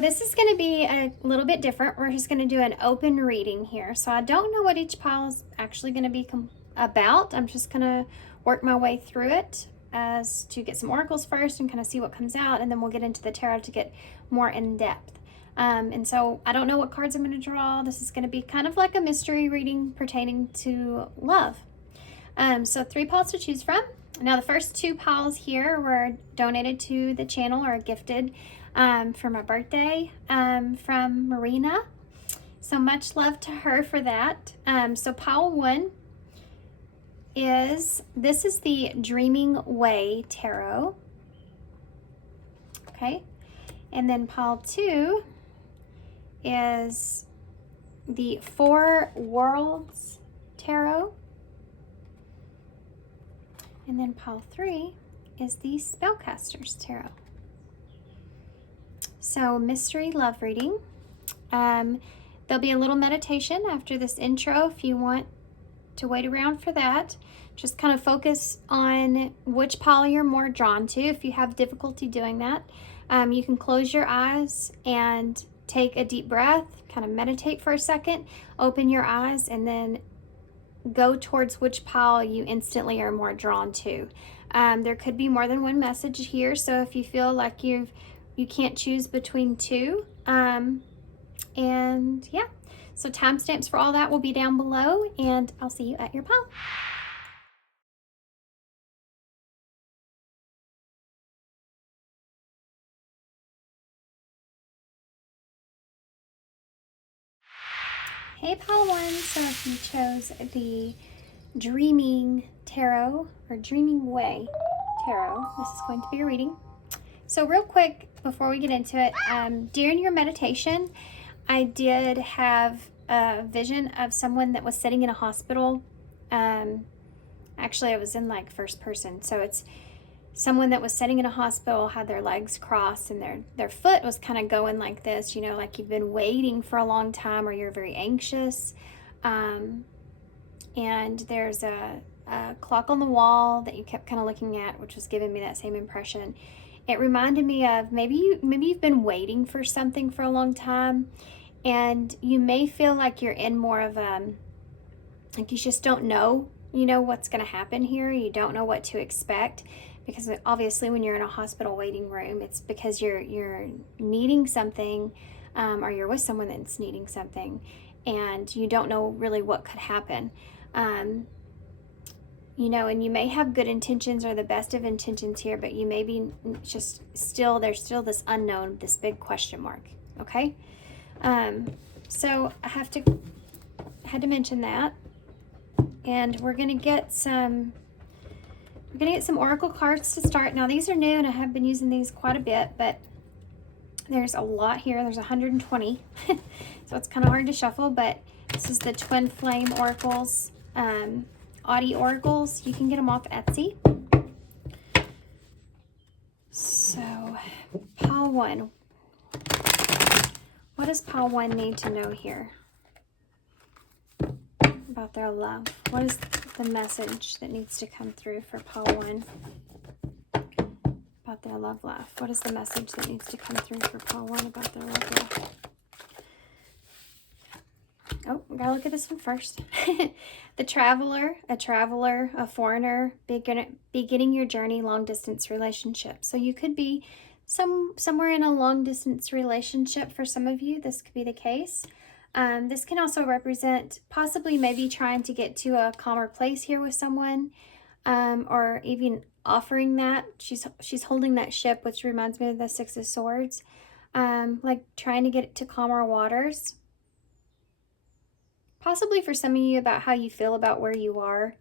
this is going to be a little bit different. We're just going to do an open reading here. So I don't know what each pile is actually going to be about. I'm just going to work my way through it as to get some oracles first and kind of see what comes out, and then we'll get into the tarot to get more in depth. And so I don't know what cards I'm going to draw. This is going to be kind of like a mystery reading pertaining to love. So 3 piles to choose from. Now the first 2 piles here were donated to the channel or gifted for my birthday from Marina. So much love to her for that. So pile 1 is the Dreaming Way Tarot. Okay. And then pile 2 is the 4 Worlds Tarot. And then pile 3 is the Spellcasters Tarot. So mystery love reading. There'll be a little meditation after this intro if you want to wait around for that. Just kind of focus on which pile you're more drawn to. If you have difficulty doing that, you can close your eyes and take a deep breath, kind of meditate for a second, open your eyes, and then go towards which pile you instantly are more drawn to. There could be more than one message here, so if you feel like you can't choose between 2, and yeah, so timestamps for all that will be down below, and I'll see you at your pile. Hey pile 1, so if you chose the Dreaming Tarot or Dreaming Way Tarot, this is going to be a reading. So real quick before we get into it, during your meditation, I did have a vision of someone that was sitting in a hospital. Actually, I was in like first person, so it's someone that was sitting in a hospital, had their legs crossed, and their foot was kind of going like this, you know, like you've been waiting for a long time or you're very anxious. And there's a clock on the wall that you kept kind of looking at, which was giving me that same impression. It reminded me of maybe you've been waiting for something for a long time, and you may feel like you're in more of like you just don't know, you know, what's going to happen here. You don't know what to expect, because obviously when you're in a hospital waiting room, it's because you're needing something, or you're with someone that's needing something, and you don't know really what could happen. You know, and you may have good intentions or the best of intentions here, but you may be just there's still this unknown, this big question mark. Okay. So I had to mention that, and we're going to get some oracle cards to start. Now these are new and I have been using these quite a bit, but there's a lot here. There's 120. So it's kind of hard to shuffle, but this is the TwinFlame oracles. Oddity oracles. You can get them off Etsy. So pile 1. What does pile 1 need to know here about their love? What is the message that needs to come through for pile 1 about their love life? What is the message that needs to come through for pile 1 about their love life? Oh, we gotta look at this one first. The traveler, a foreigner, beginning your journey, long distance relationship. So you could be somewhere in a long distance relationship. For some of you, this could be the case. This can also represent possibly maybe trying to get to a calmer place here with someone, or even offering that. She's holding that ship, which reminds me of the 6 of Swords, like trying to get it to calmer waters. Possibly for some of you about how you feel about where you are.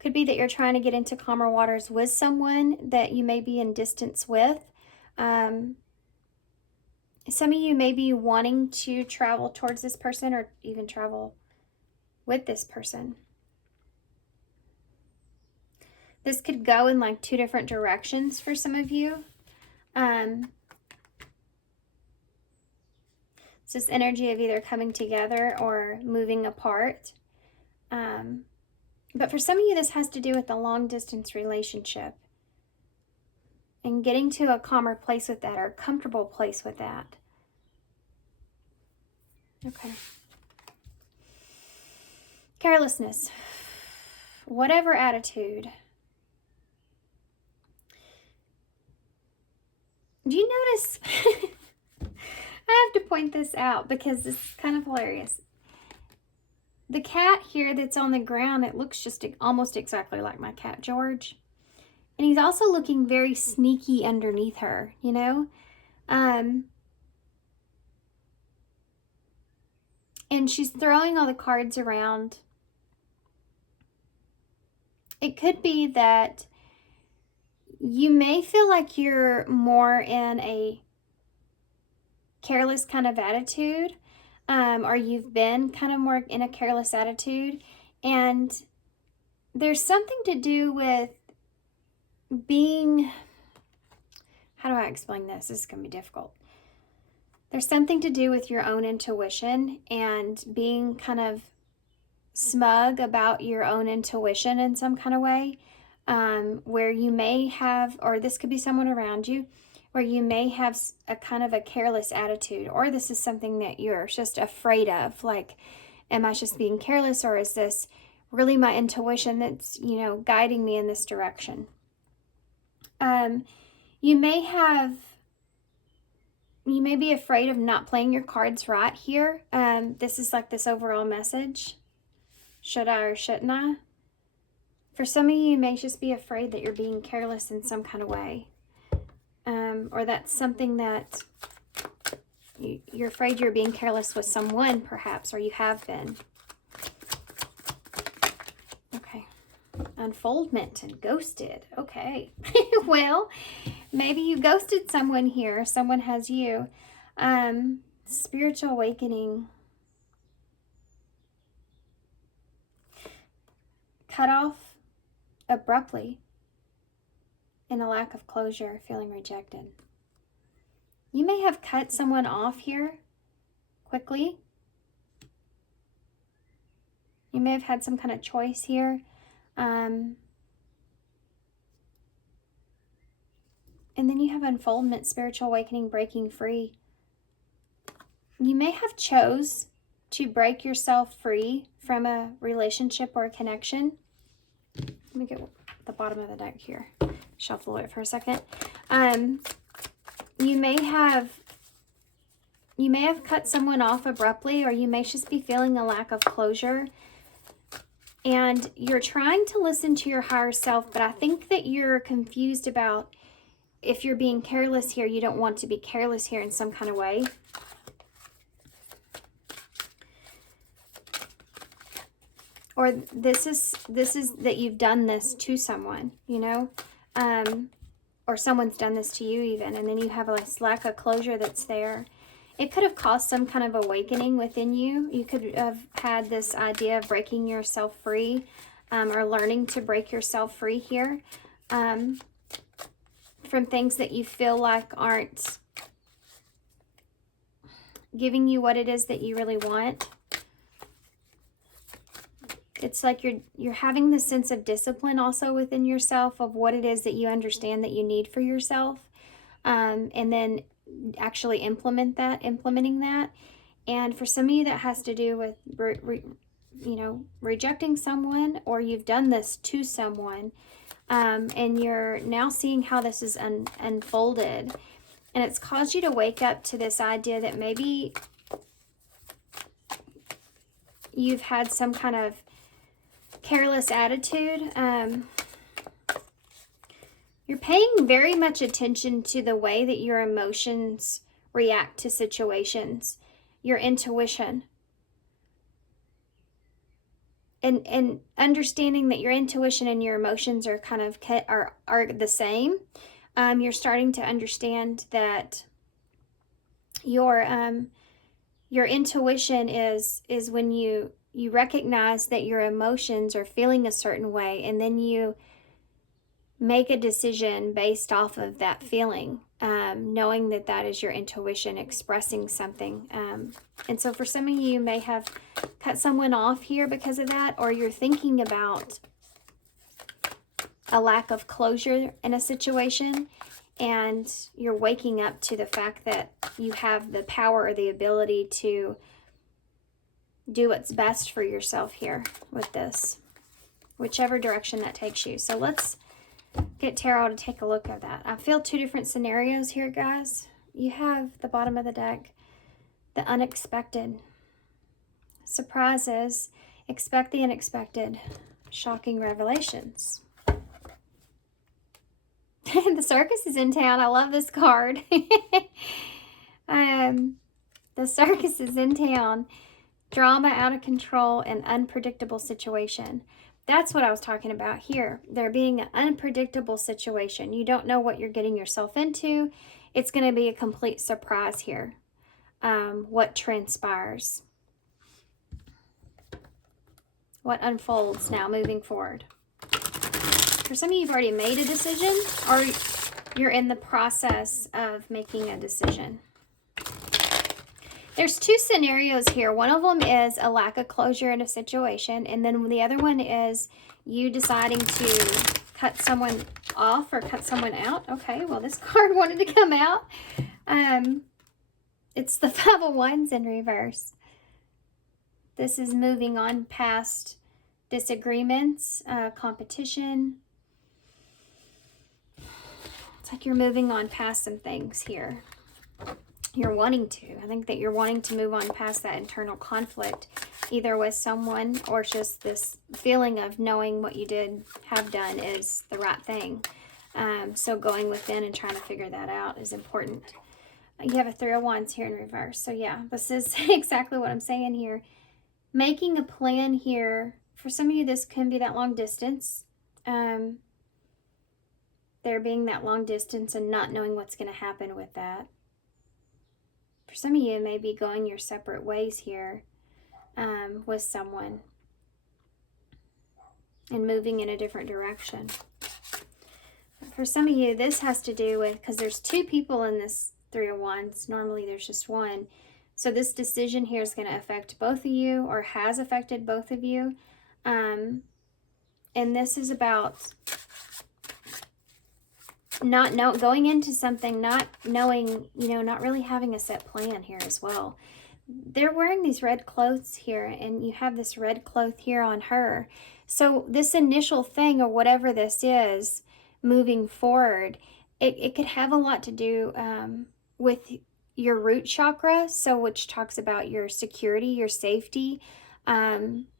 Could be that you're trying to get into calmer waters with someone that you may be in distance with. Some of you may be wanting to travel towards this person or even travel with this person. This could go in like 2 different directions for some of you. It's this energy of either coming together or moving apart. But for some of you, this has to do with a long distance relationship and getting to a calmer place with that, or a comfortable place with that. Okay. Carelessness. Whatever attitude. Do you notice? I have to point this out because this is kind of hilarious. The cat here that's on the ground, it looks just almost exactly like my cat, George. And he's also looking very sneaky underneath her, you know? And she's throwing all the cards around. It could be that you may feel like you're more in a careless kind of attitude, or you've been kind of more in a careless attitude. And there's something to do with being, how do I explain this? This is going to be difficult. There's something to do with your own intuition and being kind of smug about your own intuition in some kind of way, where you may have, or this could be someone around you, where you may have a kind of a careless attitude, or this is something that you're just afraid of, like, am I just being careless, or is this really my intuition that's, you know, guiding me in this direction? You may be afraid of not playing your cards right here. This is like this overall message. Should I or shouldn't I? For some of you may just be afraid that you're being careless in some kind of way. Or that's something that you're afraid you're being careless with someone, perhaps, or you have been. Okay. Unfoldment and ghosted. Okay. Well, maybe you ghosted someone here. Someone has you. Spiritual awakening. Cut off abruptly in a lack of closure, feeling rejected. You may have cut someone off here quickly. You may have had some kind of choice here. And then you have unfoldment, spiritual awakening, breaking free. You may have chose to break yourself free from a relationship or a connection. Let me get the bottom of the deck here. Shuffle it for a second. You may have cut someone off abruptly, or you may just be feeling a lack of closure. And you're trying to listen to your higher self, but I think that you're confused about if you're being careless here. You don't want to be careless here in some kind of way. Or this is that you've done this to someone, you know, or someone's done this to you even, and then you have a lack of closure that's there. It could have caused some kind of awakening within you. You could have had this idea of breaking yourself free, or learning to break yourself free here, from things that you feel like aren't giving you what it is that you really want. It's like you're having this sense of discipline also within yourself of what it is that you understand that you need for yourself, and then actually implementing that. And for some of you, that has to do with rejecting someone, or you've done this to someone, and you're now seeing how this is unfolded, and it's caused you to wake up to this idea that maybe you've had some kind of careless attitude. You're paying very much attention to the way that your emotions react to situations, your intuition, and understanding that your intuition and your emotions are kind of are the same. You're starting to understand that your intuition is when you recognize that your emotions are feeling a certain way, and then you make a decision based off of that feeling, knowing that that is your intuition expressing something. And so for some of you may have cut someone off here because of that, or you're thinking about a lack of closure in a situation, and you're waking up to the fact that you have the power or the ability to do what's best for yourself here with this, whichever direction that takes you. So let's get tarot to take a look at that. I feel two different scenarios here, guys. You have the bottom of the deck, the unexpected. Surprises, expect the unexpected, shocking revelations. The circus is in town. I love this card. The circus is in town. Drama, out of control, and unpredictable situation. That's what I was talking about here. There being an unpredictable situation. You don't know what you're getting yourself into. It's going to be a complete surprise here. What transpires. What unfolds now moving forward. For some of you, you've already made a decision, or you're in the process of making a decision. There's two scenarios here. One of them is a lack of closure in a situation, and then the other one is you deciding to cut someone off or cut someone out. Okay, well, this card wanted to come out. It's the Five of Wands in reverse. This is moving on past disagreements, competition. It's like you're moving on past some things here. You're wanting to. I think that you're wanting to move on past that internal conflict, either with someone or just this feeling of knowing what you have done is the right thing. So going within and trying to figure that out is important. You have a Three of Wands here in reverse. So yeah, this is exactly what I'm saying here. Making a plan here. For some of you, this can be that long distance. There being that long distance and not knowing what's going to happen with that. For some of you, it may be going your separate ways here with someone and moving in a different direction. For some of you, this has to do with, because there's two people in this Three of Wands. Normally, there's just one. So this decision here is going to affect both of you, or has affected both of you. And this is about going into something, not knowing, not really having a set plan here as well. They're wearing these red clothes here, and you have this red cloth here on her. So this initial thing, or whatever this is, moving forward, it could have a lot to do with your root chakra, so which talks about your security, your safety,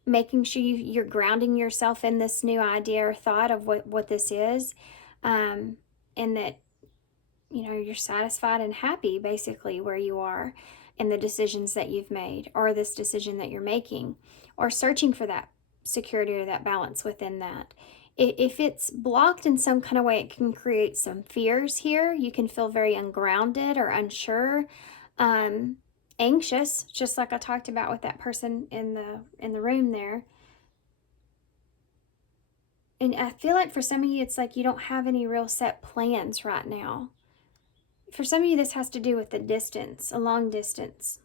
making sure you're grounding yourself in this new idea or thought of what this is. And that, you're satisfied and happy basically where you are in the decisions that you've made, or this decision that you're making, or searching for that security or that balance within that. If it's blocked in some kind of way, it can create some fears here. You can feel very ungrounded or unsure, anxious, just like I talked about with that person in the room there. And I feel like for some of you, it's like you don't have any real set plans right now. For some of you, this has to do with the distance, a long distance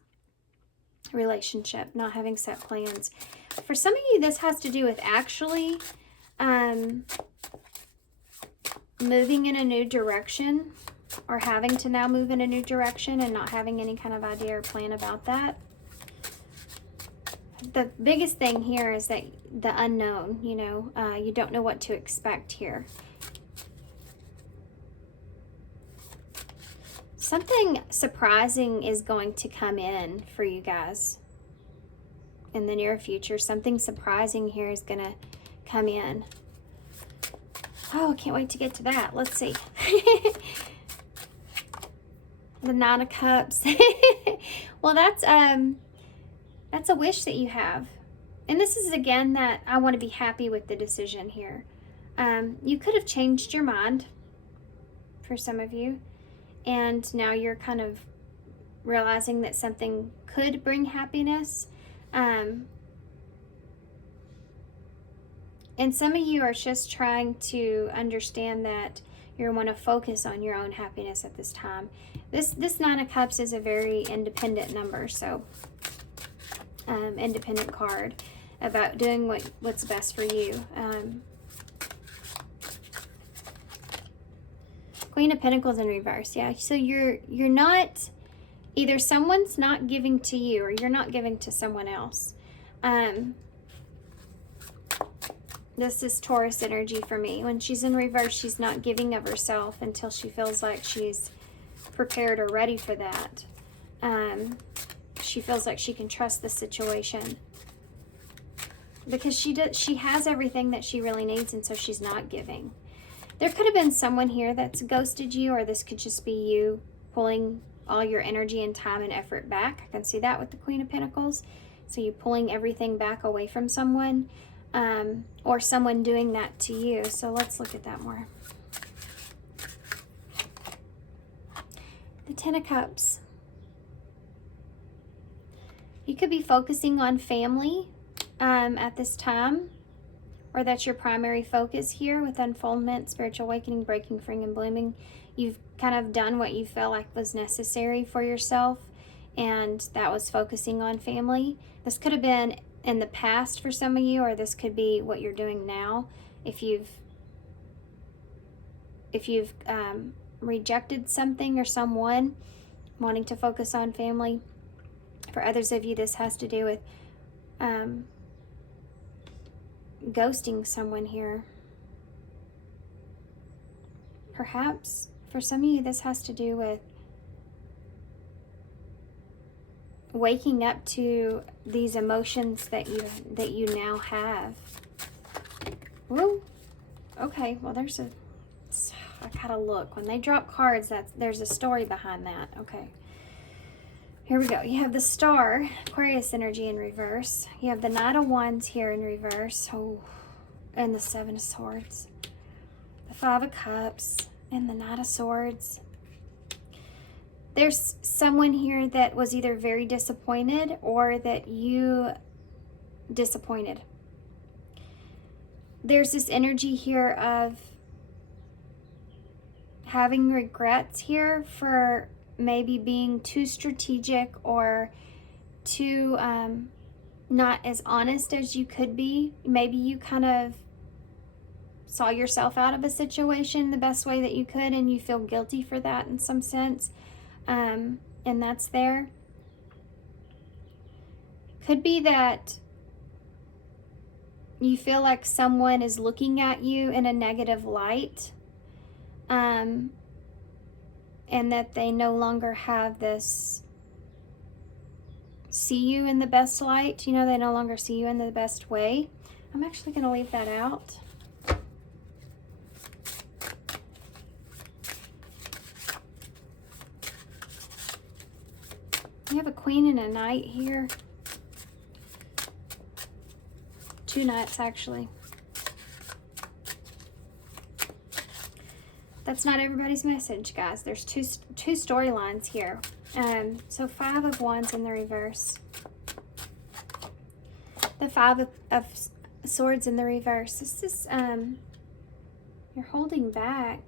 relationship, not having set plans. For some of you, this has to do with actually moving in a new direction, or having to now move in a new direction and not having any kind of idea or plan about that. The biggest thing here is that the unknown, you don't know what to expect here. Something surprising is going to come in for you guys in the near future. Something surprising here is going to come in. Oh, I can't wait to get to that. Let's see. The Nine of Cups. Well, that's a wish that you have. And this is, again, that I want to be happy with the decision here. You could have changed your mind for some of you. And now you're kind of realizing that something could bring happiness. And some of you are just trying to understand that you want to focus on your own happiness at this time. This Nine of Cups is a very independent number, so independent card about doing what's best for you. Queen of Pentacles in reverse, yeah. So you're not, either someone's not giving to you or you're not giving to someone else. This is Taurus energy for me. When she's in reverse, she's not giving of herself until she feels like she's prepared or ready for that. She feels like she can trust the situation. Because she has everything that she really needs, and so she's not giving. There could have been someone here that's ghosted you, or this could just be you pulling all your energy and time and effort back. I can see that with the Queen of Pentacles. So you pulling everything back away from someone, or someone doing that to you. So let's look at that more. The Ten of Cups. You could be focusing on family at this time, or that's your primary focus here with unfoldment, spiritual awakening, breaking, freeing, and blooming. You've kind of done what you felt like was necessary for yourself, and that was focusing on family. This could have been in the past for some of you, or this could be what you're doing now. If you've rejected something or someone, wanting to focus on family. For others of you, this has to do with ghosting someone here. Perhaps for some of you, this has to do with waking up to these emotions that you now have. Woo. Okay, well I gotta look. When they drop cards, there's a story behind that. Okay. Here we go. You have the Star, Aquarius energy in reverse. You have the Knight of Wands here in reverse. Oh, and the Seven of Swords. The Five of Cups and the Knight of Swords. There's someone here that was either very disappointed or that you disappointed. There's this energy here of having regrets here for maybe being too strategic or too not as honest as you could be. Maybe you kind of saw yourself out of a situation the best way that you could, and you feel guilty for that in some sense. And that's there. Could be that you feel like someone is looking at you in a negative light, and that they no longer have this see you in the best light. You know, they no longer see you in the best way. I'm actually going to leave that out. You have a Queen and a Knight here. Two Knights, actually. That's not everybody's message, guys. There's two storylines here. So Five of Wands in the reverse. The Five of Swords in the reverse. This is, you're holding back.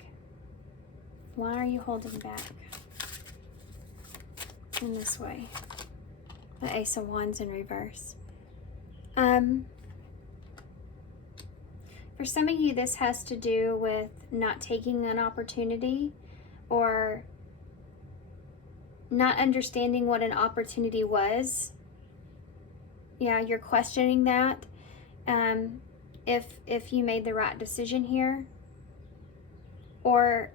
Why are you holding back? In this way. The Ace of Wands in reverse. For some of you, this has to do with not taking an opportunity or not understanding what an opportunity was. Yeah, you're questioning that. If you made the right decision here, or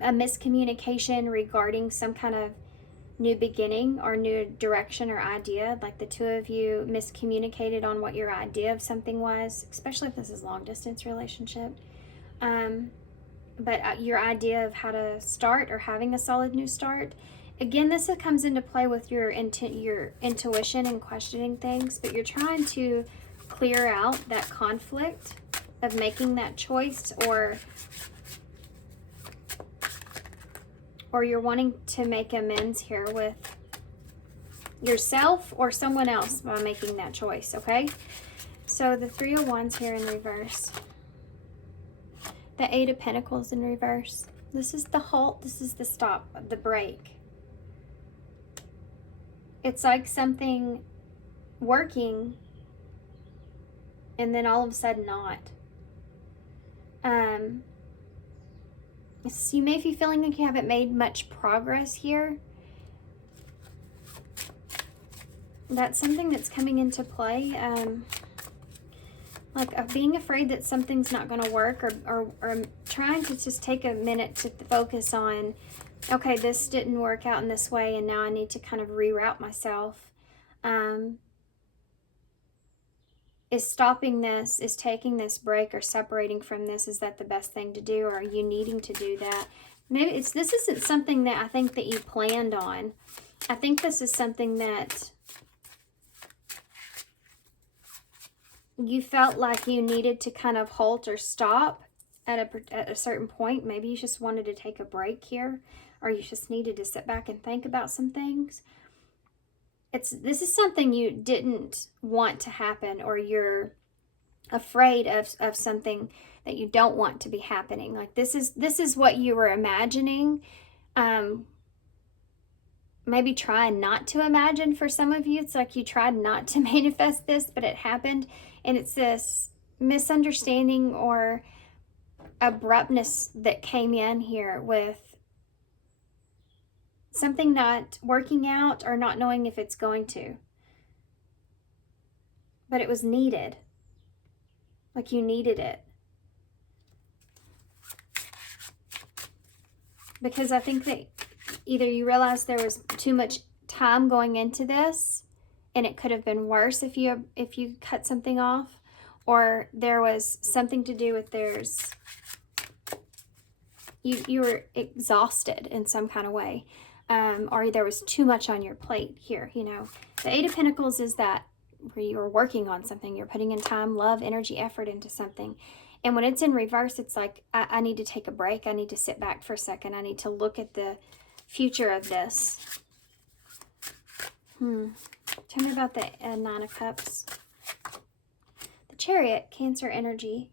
a miscommunication regarding some kind of new beginning or new direction or idea, like the two of you miscommunicated on what your idea of something was, especially if this is long distance relationship. But your idea of how to start or having a solid new start. Again, this comes into play with your intuition and questioning things, but you're trying to clear out that conflict of making that choice, or you're wanting to make amends here with yourself or someone else by making that choice, okay? So the Three of Wands here in reverse. The Eight of Pentacles in reverse. This is the halt, this is the stop, the break. It's like something working and then all of a sudden not. So you may be feeling like you haven't made much progress here. That's something that's coming into play. Like being afraid that something's not going to work, or trying to just take a minute to focus on, okay, this didn't work out in this way, and now I need to kind of reroute myself. Is stopping this, is taking this break or separating from this, is that the best thing to do, or are you needing to do that? Maybe this isn't something that I think that you planned on. I think this is something that you felt like you needed to kind of halt or stop at a certain point. Maybe you just wanted to take a break here, or you just needed to sit back and think about some things. This is something you didn't want to happen, or you're afraid of something that you don't want to be happening. Like this is what you were imagining. Maybe trying not to imagine. For some of you, it's like you tried not to manifest this, but it happened. And it's this misunderstanding or abruptness that came in here with something not working out, or not knowing if it's going to. But it was needed. Like you needed it. Because I think that either you realized there was too much time going into this, and it could have been worse if you cut something off, or there was something to do with you were exhausted in some kind of way, or there was too much on your plate here. You know, the Eight of Pentacles is that where you're working on something, you're putting in time, love, energy, effort into something. And when it's in reverse, it's like, I need to take a break. I need to sit back for a second. I need to look at the future of this. Tell me about the Nine of Cups. The Chariot, Cancer energy.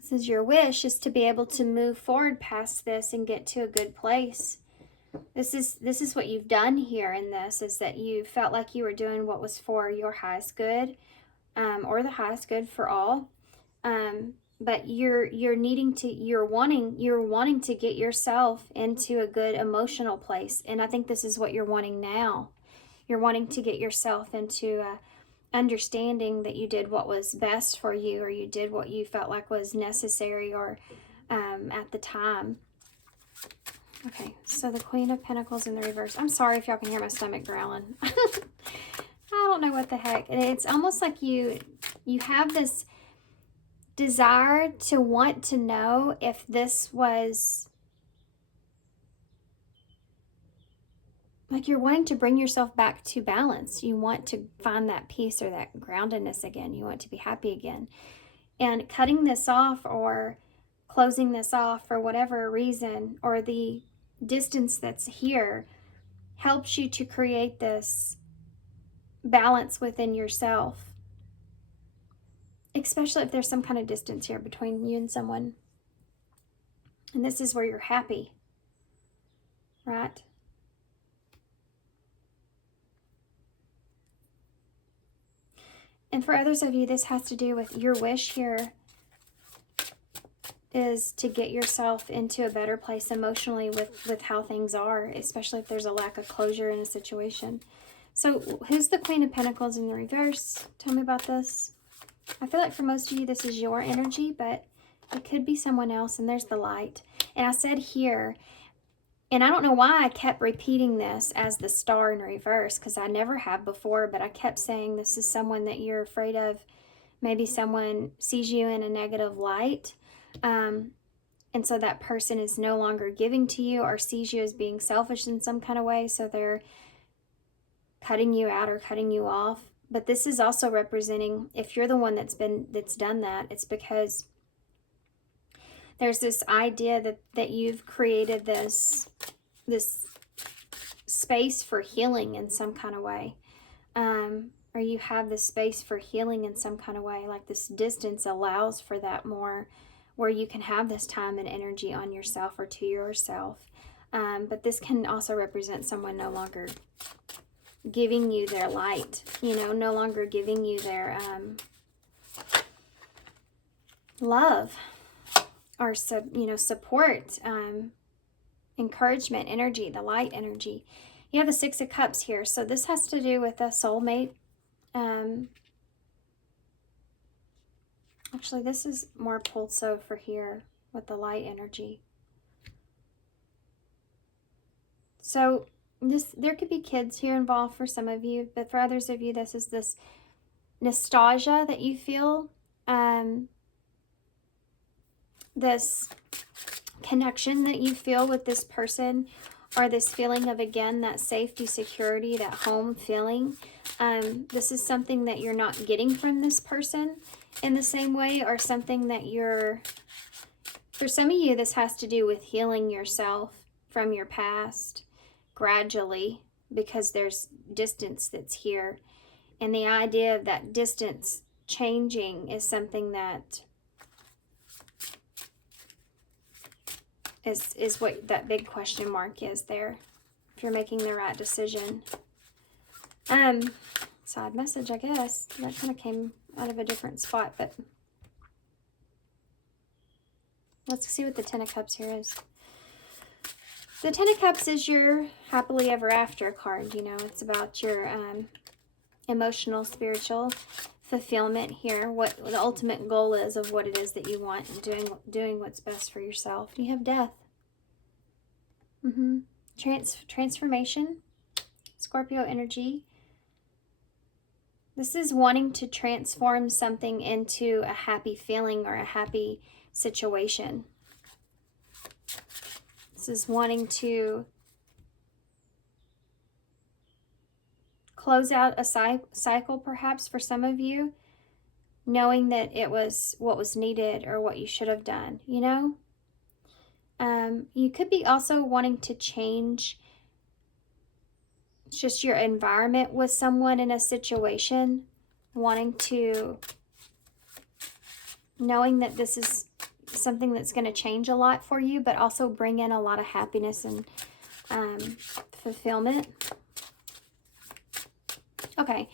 This is your wish, is to be able to move forward past this and get to a good place. This is what you've done here in this, is that you felt like you were doing what was for your highest good, or the highest good for all. But you're wanting to get yourself into a good emotional place. And I think this is what you're wanting now. You're wanting to get yourself into understanding that you did what was best for you, or you did what you felt like was necessary, or at the time. Okay, so the Queen of Pentacles in the reverse. I'm sorry if y'all can hear my stomach growling. I don't know what the heck. It's almost like you have this desire to want to know if this was, like, you're wanting to bring yourself back to balance. You want to find that peace or that groundedness again. You want to be happy again. And cutting this off or closing this off for whatever reason, or the distance that's here, helps you to create this balance within yourself. Especially if there's some kind of distance here between you and someone. And this is where you're happy, right? And for others of you, this has to do with your wish here is to get yourself into a better place emotionally with how things are, especially if there's a lack of closure in a situation. So who's the Queen of Pentacles in the reverse? Tell me about this. I feel like for most of you, this is your energy, but it could be someone else. And there's the Light. And I said here, and I don't know why I kept repeating this as the Star in reverse, because I never have before, but I kept saying this is someone that you're afraid of. Maybe someone sees you in a negative light. And so that person is no longer giving to you, or sees you as being selfish in some kind of way. So they're cutting you out or cutting you off. But this is also representing, if you're the one that's done that, it's because there's this idea that you've created this space for healing in some kind of way. Or you have this space for healing in some kind of way. Like this distance allows for that more, where you can have this time and energy on yourself or to yourself. But this can also represent someone no longer giving you their light, no longer giving you their love, or support, encouragement, energy, the light energy. You have the Six of Cups here, so this has to do with a soulmate. Actually, this is more pulled so for here with the light energy. So there could be kids here involved for some of you, but for others of you, this is this nostalgia that you feel, this connection that you feel with this person, or this feeling of, again, that safety, security, that home feeling. This is something that you're not getting from this person in the same way, or something that for some of you, this has to do with healing yourself from your past gradually, because there's distance that's here. And the idea of that distance changing is something that is what that big question mark is there, if you're making the right decision. Side message, I guess. That kind of came out of a different spot, but let's see what the Ten of Cups here is. The Ten of Cups is your happily ever after card. You know, it's about your emotional, spiritual fulfillment here. What the ultimate goal is of what it is that you want, and doing what's best for yourself. You have Death. Transformation, Scorpio energy. This is wanting to transform something into a happy feeling or a happy situation. This is wanting to close out a cycle, perhaps, for some of you, knowing that it was what was needed or what you should have done, you know? You could be also wanting to change just your environment with someone in a situation, knowing that this is something that's going to change a lot for you, but also bring in a lot of happiness and fulfillment. Okay,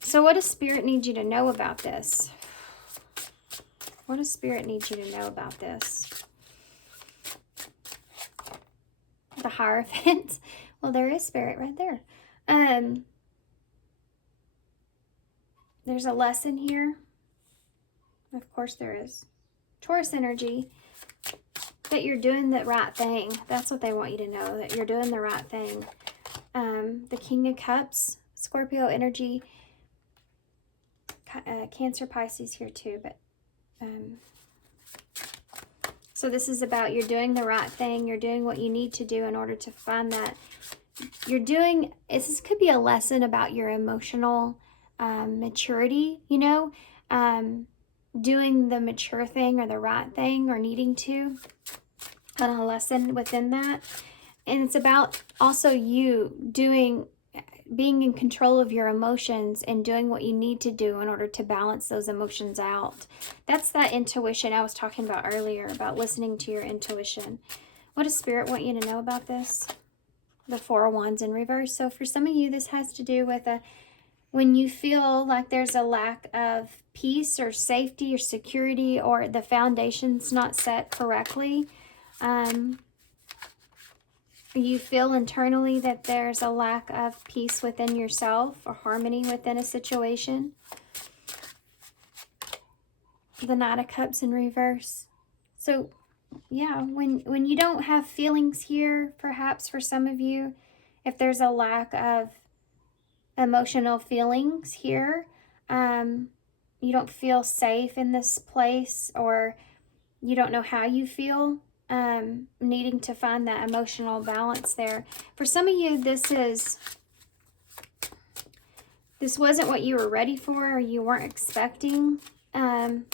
so what does Spirit need you to know about this? What does Spirit need you to know about this? The Hierophant. Well, there is Spirit right there. There's a lesson here. Of course there is. Taurus energy. That you're doing the right thing. That's what they want you to know, that you're doing the right thing. The King of Cups, Scorpio energy. Cancer, Pisces here too, but so this is about you're doing the right thing. You're doing what you need to do in order to find that. This could be a lesson about your emotional maturity, you know, doing the mature thing or the right thing, or needing to, and a lesson within that. And it's about also you being in control of your emotions and doing what you need to do in order to balance those emotions out. That's that intuition I was talking about earlier, about listening to your intuition. What does Spirit want you to know about this? The Four of Wands in reverse. So for some of you, this has to do with when you feel like there's a lack of peace or safety or security, or the foundation's not set correctly. You feel internally that there's a lack of peace within yourself or harmony within a situation. The Knight of Cups in reverse. So yeah, when you don't have feelings here, perhaps for some of you, if there's a lack of emotional feelings here, you don't feel safe in this place, or you don't know how you feel, needing to find that emotional balance there. For some of you, this wasn't what you were ready for, or you weren't expecting. And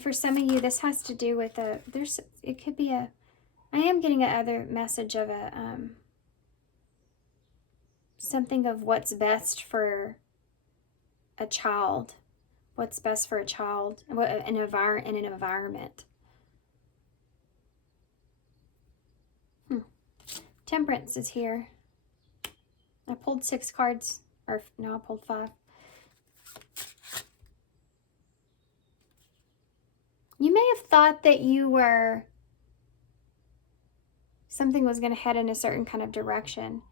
for some of you, this has to do with I am getting another message of something of what's best for a child. What's best for a child in an environment. Temperance is here. I pulled 6 cards, or no, I pulled 5. You may have thought that something was going to head in a certain kind of direction.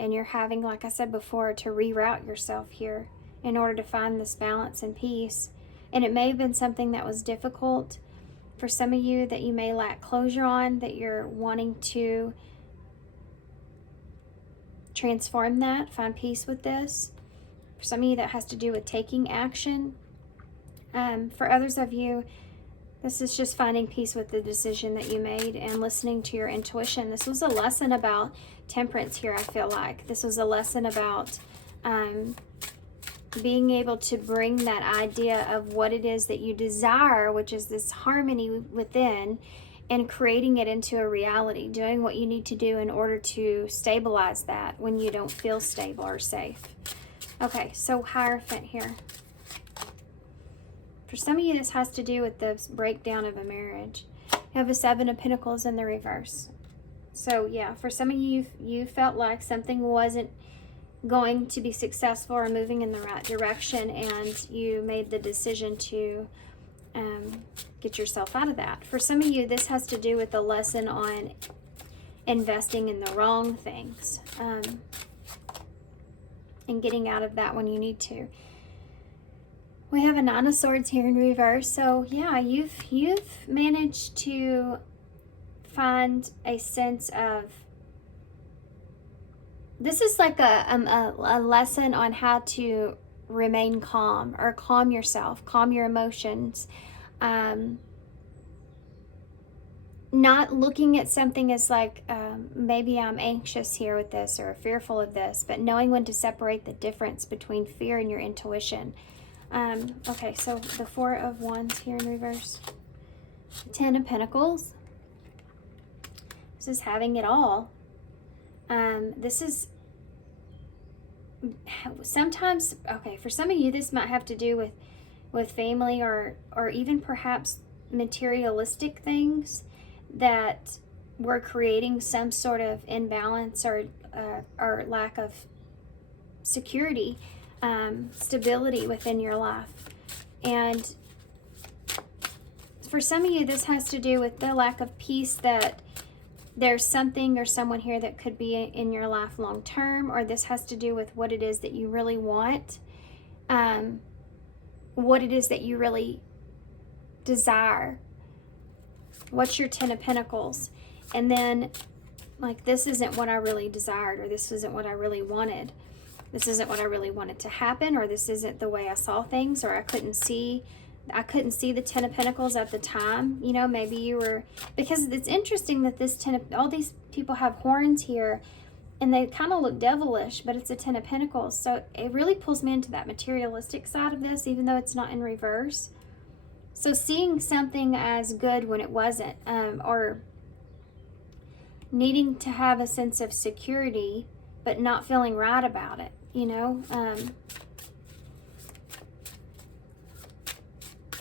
and you're having, like I said before, to reroute yourself here in order to find this balance and peace. And it may have been something that was difficult for some of you that you may lack closure on, that you're wanting to transform that, find peace with this. For some of you, that has to do with taking action. For others of you, this is just finding peace with the decision that you made and listening to your intuition. This was a lesson about temperance here, I feel like. This was a lesson about being able to bring that idea of what it is that you desire, which is this harmony within, and creating it into a reality, doing what you need to do in order to stabilize that when you don't feel stable or safe. Okay, so Hierophant here. For some of you, this has to do with the breakdown of a marriage. You have a Seven of Pentacles in the reverse. So yeah, for some of you, you felt like something wasn't going to be successful or moving in the right direction, and you made the decision to get yourself out of that. For some of you, this has to do with the lesson on investing in the wrong things and getting out of that when you need to. We have a Nine of Swords here in reverse. So yeah, you've managed to find a sense of, this is like a lesson on how to remain calm, or calm yourself, calm your emotions. Not looking at something as like, maybe I'm anxious here with this or fearful of this, but knowing when to separate the difference between fear and your intuition. Okay, so the Four of Wands here in reverse. The Ten of Pentacles. This is having it all. This is sometimes, okay, for some of you, this might have to do with family or even perhaps materialistic things that were creating some sort of imbalance or lack of security, stability within your life. And for some of you, this has to do with the lack of peace, that there's something or someone here that could be in your life long term, or this has to do with what it is that you really want, what it is that you really desire. What's your Ten of Pentacles? And then, like, this isn't what I really desired, or this isn't what I really wanted. This isn't what I really wanted to happen, or this isn't the way I saw things, or I couldn't see the Ten of Pentacles at the time. You know, maybe you were, because it's interesting that this all these people have horns here, and they kind of look devilish, but it's a Ten of Pentacles. So it really pulls me into that materialistic side of this, even though it's not in reverse. So seeing something as good when it wasn't, or needing to have a sense of security, but not feeling right about it, you know?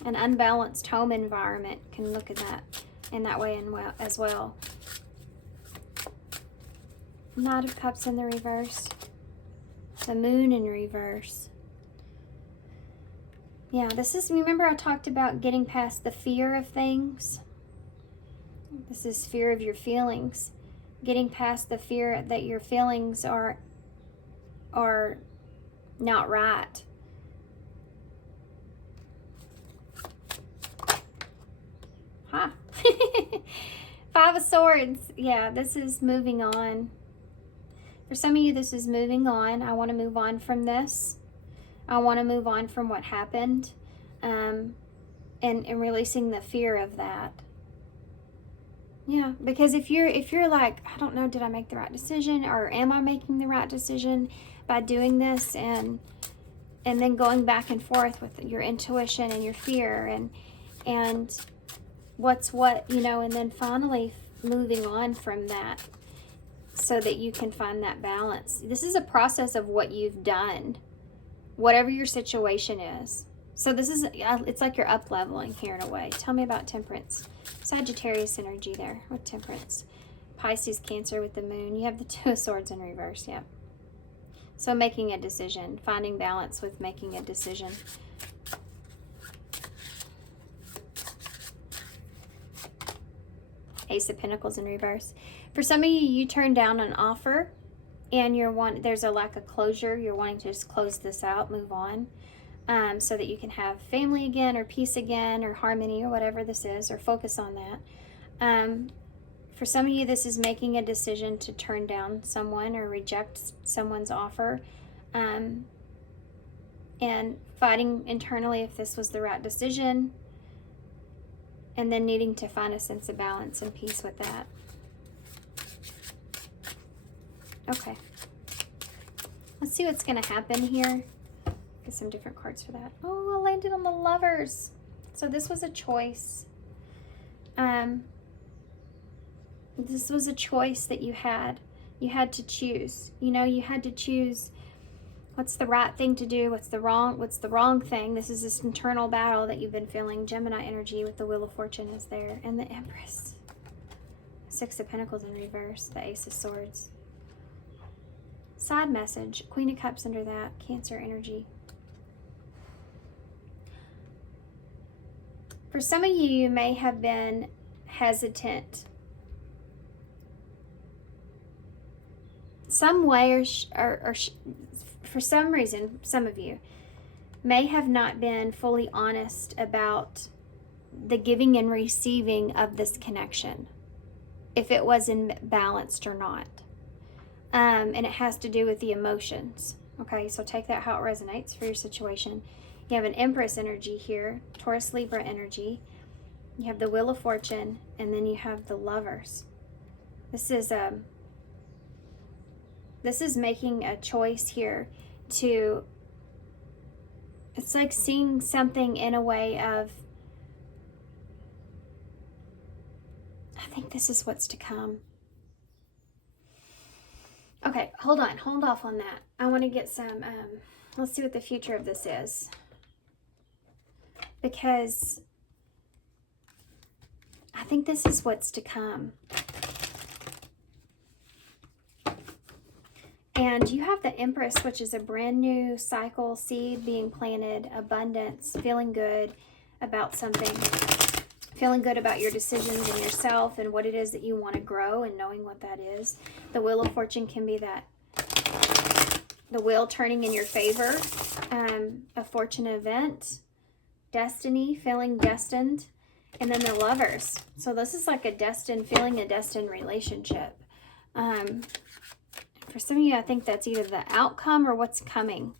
An unbalanced home environment can look at that in that way as well. Knight of Cups in the reverse. The Moon in reverse. Yeah, this is, remember I talked about getting past the fear of things? This is fear of your feelings. Getting past the fear that your feelings are not right. Huh. Five of Swords. Yeah, this is moving on. For some of you, this is moving on. I want to move on from this. I want to move on from what happened, and releasing the fear of that. Yeah, because if you're like, I don't know, did I make the right decision, or am I making the right decision by doing this, and then going back and forth with your intuition and your fear and what's what, you know, and then finally moving on from that so that you can find that balance. This is a process of what you've done, whatever your situation is. So this is, it's like you're up leveling here in a way. Tell me about Temperance. Sagittarius energy there with Temperance. Pisces, Cancer with the Moon. You have the Two of Swords in reverse, yeah. So making a decision, finding balance with making a decision. Ace of Pentacles in reverse. For some of you, you turned down an offer and there's a lack of closure. You're wanting to just close this out, move on, so that you can have family again, or peace again, or harmony, or whatever this is, or focus on that. For some of you, this is making a decision to turn down someone or reject someone's offer, and fighting internally if this was the right decision, and then needing to find a sense of balance and peace with that. Okay. Let's see what's going to happen here. Get some different cards for that. Oh, I landed on the Lovers. So this was a choice. This was a choice that you had. You had to choose. You know, you had to choose what's the right thing to do, what's the wrong thing. This is this internal battle that you've been feeling. Gemini energy with the Wheel of Fortune is there. And the Empress. Six of Pentacles in reverse. The Ace of Swords. Side message. Queen of Cups under that. Cancer energy. For some of you, you may have been hesitant. Some way or for some reason, some of you may have not been fully honest about the giving and receiving of this connection, if it was balanced or not. And it has to do with the emotions. Okay, so take that how it resonates for your situation. You have an Empress energy here, Taurus Libra energy. You have the Wheel of Fortune, and then you have the Lovers. This is making a choice here to, it's like seeing something in a way of, I think this is what's to come. Okay, hold off on that. I want to get some, let's see what the future of this is. Because I think this is what's to come. And you have the Empress, which is a brand new cycle, seed being planted, abundance, feeling good about something, feeling good about your decisions and yourself and what it is that you want to grow and knowing what that is. The Wheel of Fortune can be that, the wheel turning in your favor, a fortunate event, destiny, feeling destined, and then the Lovers. So this is like feeling a destined relationship. For some of you, I think that's either the outcome or what's coming.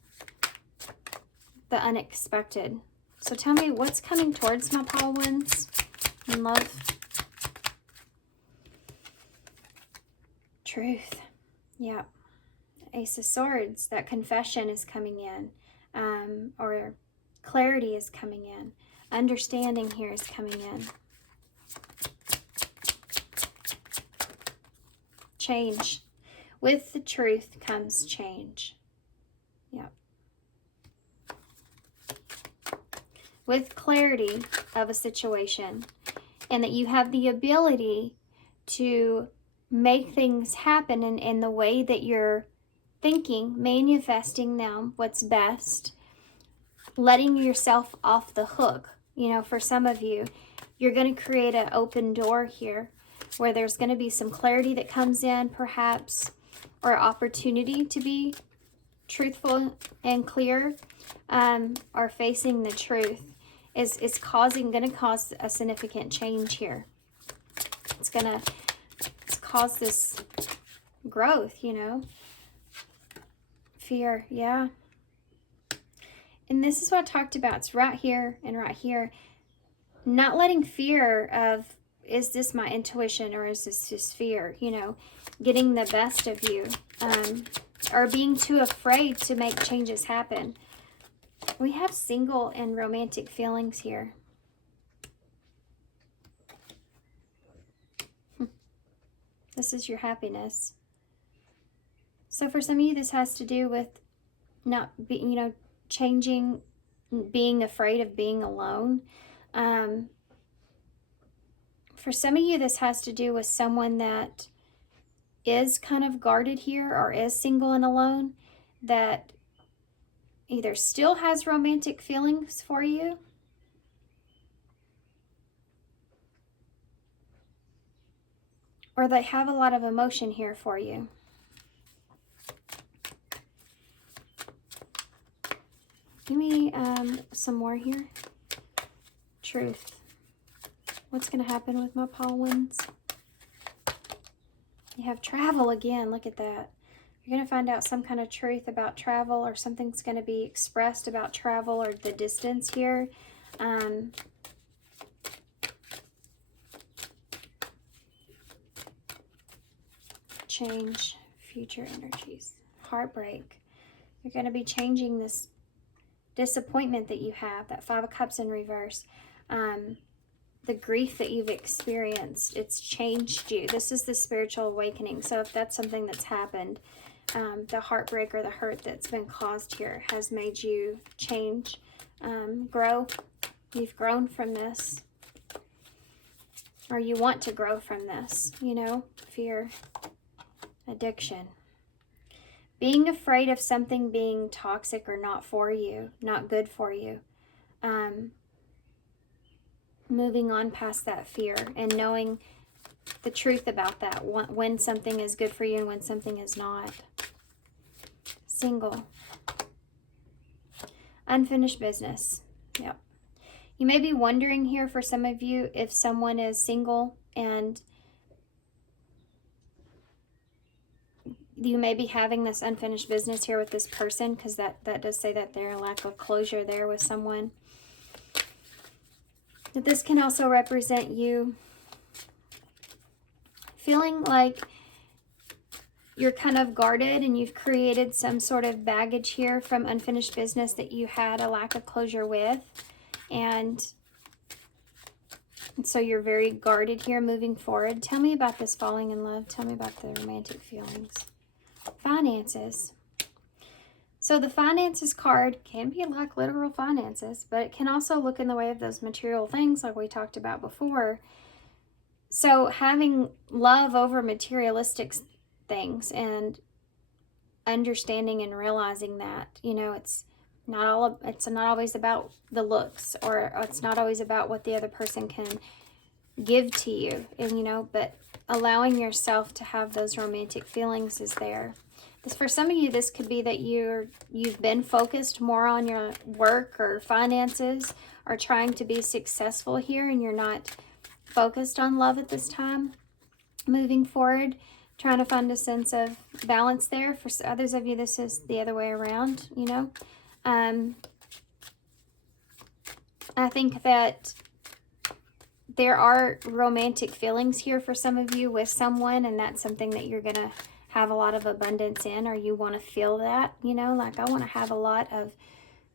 The unexpected. So tell me what's coming towards my Paul Winds in love. Truth. Yeah. Ace of Swords. That confession is coming in. Or clarity is coming in. Understanding here is coming in. Change. With the truth comes change. Yep. With clarity of a situation, and that you have the ability to make things happen in the way that you're thinking, manifesting them, what's best, letting yourself off the hook. You know, for some of you, you're going to create an open door here where there's going to be some clarity that comes in, perhaps, or opportunity to be truthful and clear, or facing the truth is going to cause a significant change here. It's cause this growth, you know. Fear, yeah. And this is what I talked about. It's right here and right here. Not letting fear of, is this my intuition or is this just fear, you know, getting the best of you, or being too afraid to make changes happen. We have single and romantic feelings here. This is your happiness. So for some of you, this has to do with not being, you know, changing, being afraid of being alone. For some of you, this has to do with someone that is kind of guarded here or is single and alone, that either still has romantic feelings for you, or they have a lot of emotion here for you. Give me some more here. Truth. What's going to happen with my Paul ones? You have travel again. Look at that. You're going to find out some kind of truth about travel, or something's going to be expressed about travel or the distance here. Change, future energies, heartbreak. You're going to be changing this disappointment that you have, that Five of Cups in reverse. The grief that you've experienced, it's changed you. This is the spiritual awakening. So if that's something that's happened, the heartbreak or the hurt that's been caused here has made you change, grow. You've grown from this, or you want to grow from this, you know, fear, addiction. Being afraid of something being toxic or not for you, not good for you. Moving on past that fear and knowing the truth about that, when something is good for you and when something is not. Single. Unfinished business. Yep. You may be wondering here, for some of you, if someone is single and you may be having this unfinished business here with this person, because that does say that there's a lack of closure there with someone. But this can also represent you feeling like you're kind of guarded and you've created some sort of baggage here from unfinished business that you had a lack of closure with. And so you're very guarded here moving forward. Tell me about this falling in love. Tell me about the romantic feelings. Finances. So the finances card can be like literal finances, but it can also look in the way of those material things like we talked about before. So having love over materialistic things and understanding and realizing that, you know, it's not always about the looks, or it's not always about what the other person can give to you, and you know, but allowing yourself to have those romantic feelings is there. For some of you, this could be that you've been focused more on your work or finances, or trying to be successful here, and you're not focused on love at this time. Moving forward, trying to find a sense of balance there. For others of you, this is the other way around, you know. I think that there are romantic feelings here for some of you with someone, and that's something that you're going to have a lot of abundance in, or you want to feel that, you know, like I want to have a lot of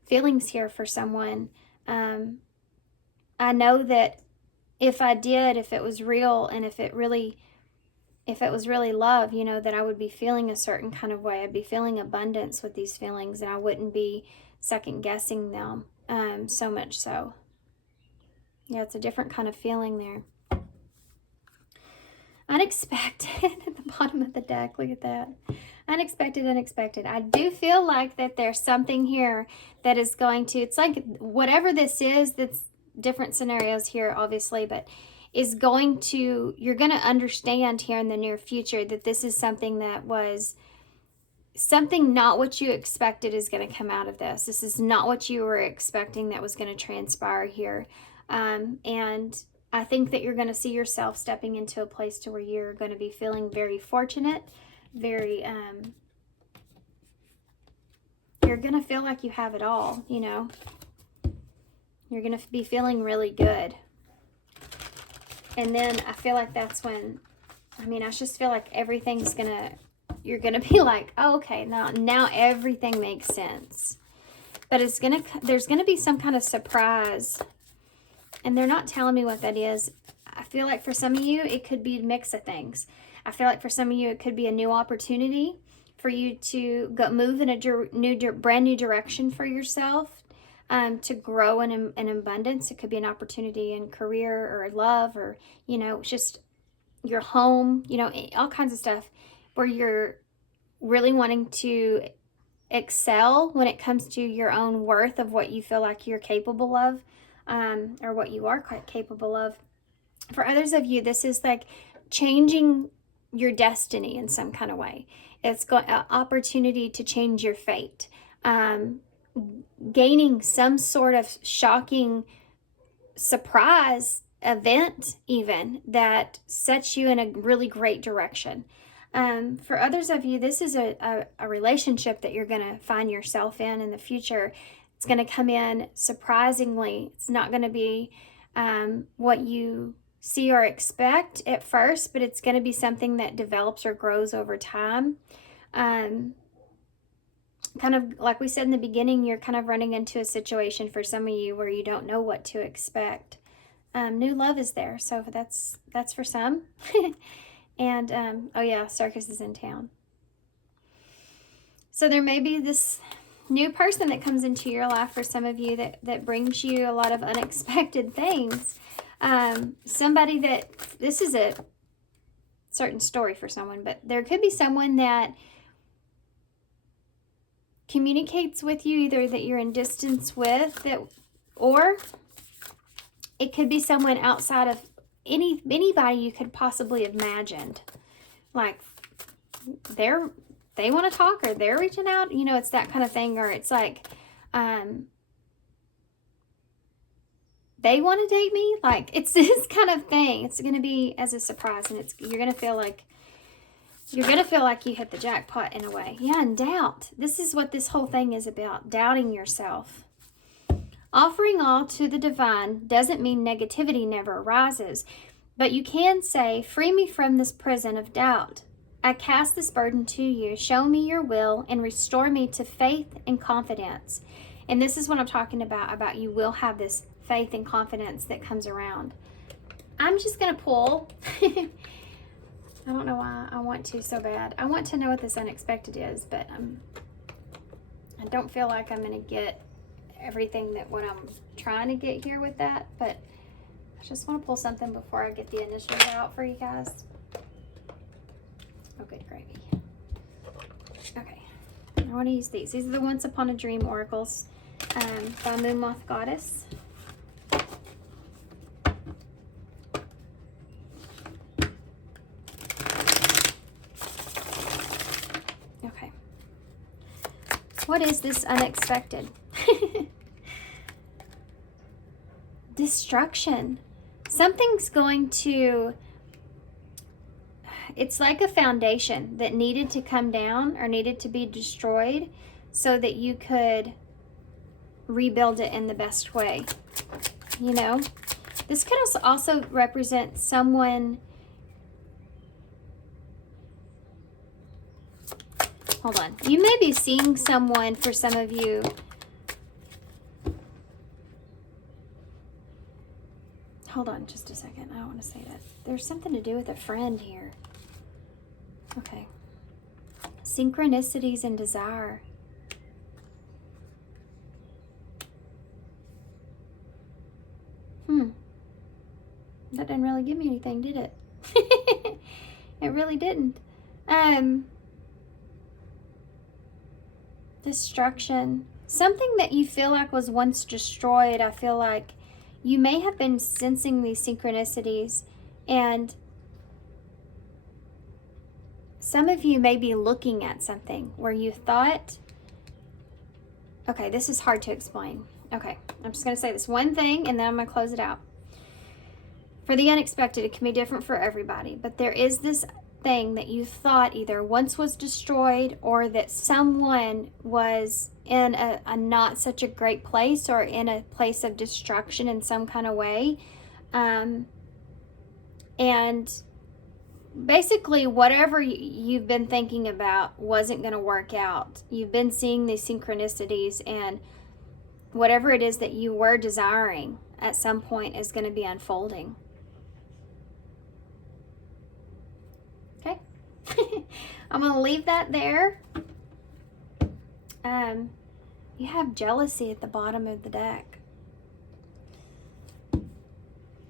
feelings here for someone. I know that if it was real, and if it was really love, you know, that I would be feeling a certain kind of way. I'd be feeling abundance with these feelings, and I wouldn't be second guessing them, so much so. Yeah, it's a different kind of feeling there. Unexpected at the bottom of the deck. Look at that. Unexpected, unexpected. I do feel like that there's something here that is going to, it's like whatever this is, that's different scenarios here, obviously, but is going to, you're going to understand here in the near future that this is something that was something not what you expected is going to come out of this. This is not what you were expecting that was going to transpire here. And I think that you're going to see yourself stepping into a place to where you're going to be feeling very fortunate, very, you're going to feel like you have it all, you know. You're going to be feeling really good. And then I feel like that's when, I just feel like everything's going to, you're going to be like, oh, okay, now everything makes sense. But there's going to be some kind of surprise. And they're not telling me what that is. I feel like for some of you, it could be a mix of things. I feel like for some of you, it could be a new opportunity for you to move in a brand new direction for yourself, to grow in abundance. It could be an opportunity in career or love, or, you know, just your home, you know, all kinds of stuff where you're really wanting to excel when it comes to your own worth of what you feel like you're capable of. Or what you are quite capable of. For others of you, this is like changing your destiny in some kind of way. It's got an opportunity to change your fate. gaining some sort of shocking surprise event even that sets you in a really great direction. For others of you, this is a relationship that you're going to find yourself in the future. It's going to come in surprisingly. It's not going to be what you see or expect at first, but it's going to be something that develops or grows over time. Kind of like we said in the beginning, you're kind of running into a situation for some of you where you don't know what to expect. New love is there, so that's for some. And oh yeah, Circus is in town. So there may be this new person that comes into your life for some of you that brings you a lot of unexpected things. Somebody that, this is a certain story for someone, but there could be someone that communicates with you, either that you're in distance with, or it could be someone outside of anybody you could possibly have imagined. Like they want to talk, or they're reaching out, you know, it's that kind of thing. Or it's like they want to date me. Like, it's this kind of thing. It's going to be as a surprise, and you're going to feel like you hit the jackpot in a way. Yeah, and doubt. This is what this whole thing is about, doubting yourself. Offering all to the divine doesn't mean negativity never arises, but you can say, free me from this prison of doubt. I cast this burden to you. Show me your will and restore me to faith and confidence. And this is what I'm talking about you will have this faith and confidence that comes around. I'm just going to pull. I don't know why I want to so bad. I want to know what this unexpected is, but I don't feel like I'm going to get everything that what I'm trying to get here with that, but I just want to pull something before I get the initials out for you guys. Oh, good gravy. Okay, I want to use these. These are the Once Upon a Dream oracles by Moon Moth Goddess. Okay, what is this unexpected? Destruction. Something's going to, it's like a foundation that needed to come down or needed to be destroyed so that you could rebuild it in the best way. You know, this could also represent someone. Hold on. You may be seeing someone, for some of you. Hold on just a second. I don't want to say that. There's something to do with a friend here. Okay. Synchronicities and desire. That didn't really give me anything, did it? It really didn't. Destruction. Something that you feel like was once destroyed. I feel like you may have been sensing these synchronicities, and some of you may be looking at something where you thought, okay, this is hard to explain. Okay, I'm just going to say this one thing and then I'm going to close it out. For the unexpected, it can be different for everybody, but there is this thing that you thought either once was destroyed, or that someone was in a not such a great place, or in a place of destruction in some kind of way. And basically whatever you've been thinking about wasn't going to work out. You've been seeing these synchronicities, and whatever it is that you were desiring at some point is going to be unfolding. Okay. I'm going to leave that there. You have jealousy at the bottom of the deck.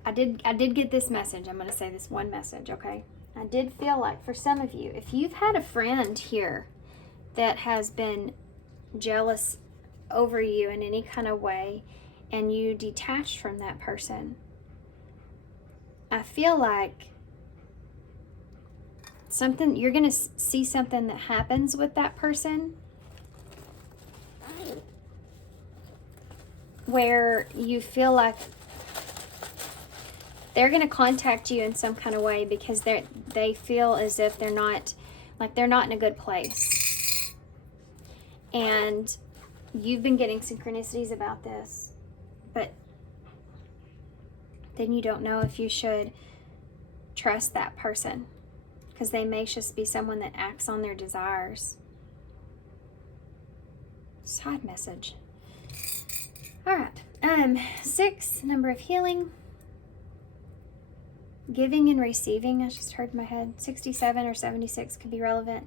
I did get this message. I'm going to say this one message, okay? I did feel like for some of you, if you've had a friend here that has been jealous over you in any kind of way, and you detached from that person, I feel like something, you're going to see something that happens with that person where you feel like they're going to contact you in some kind of way because they feel as if they're not in a good place. And you've been getting synchronicities about this, but then you don't know if you should trust that person because they may just be someone that acts on their desires. Side message. All right. 6, number of healing. Giving and receiving, I just heard in my head. 67 or 76 could be relevant.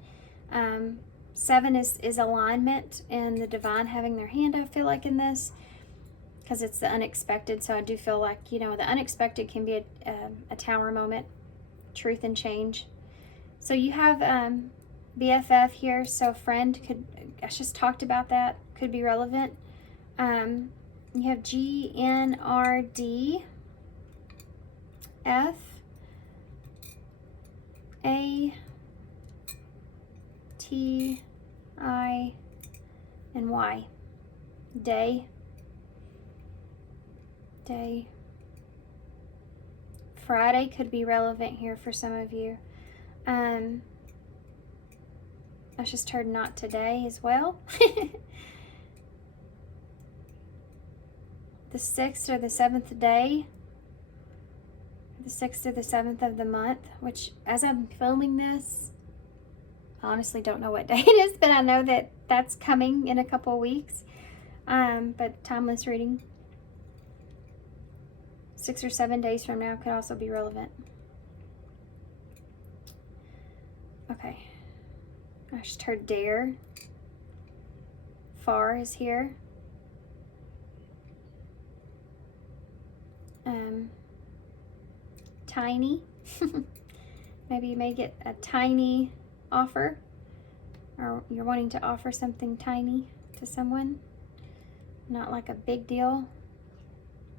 7 is alignment and the divine having their hand, I feel like, in this, because it's the unexpected. So I do feel like, the unexpected can be a tower moment, truth and change. So you have BFF here, so friend I just talked about that, could be relevant. You have GNRD, F, A, T, I, and Y. Day. Friday could be relevant here for some of you. I just heard not today as well. The 6th or the 7th day. The 6th or the 7th of the month, which as I'm filming this, I honestly don't know what day it is, but I know that that's coming in a couple of weeks. But timeless reading. 6 or 7 days from now could also be relevant. Okay. I just heard dare. Far is here. Tiny. Maybe you may get a tiny offer, or you're wanting to offer something tiny to someone, not like a big deal,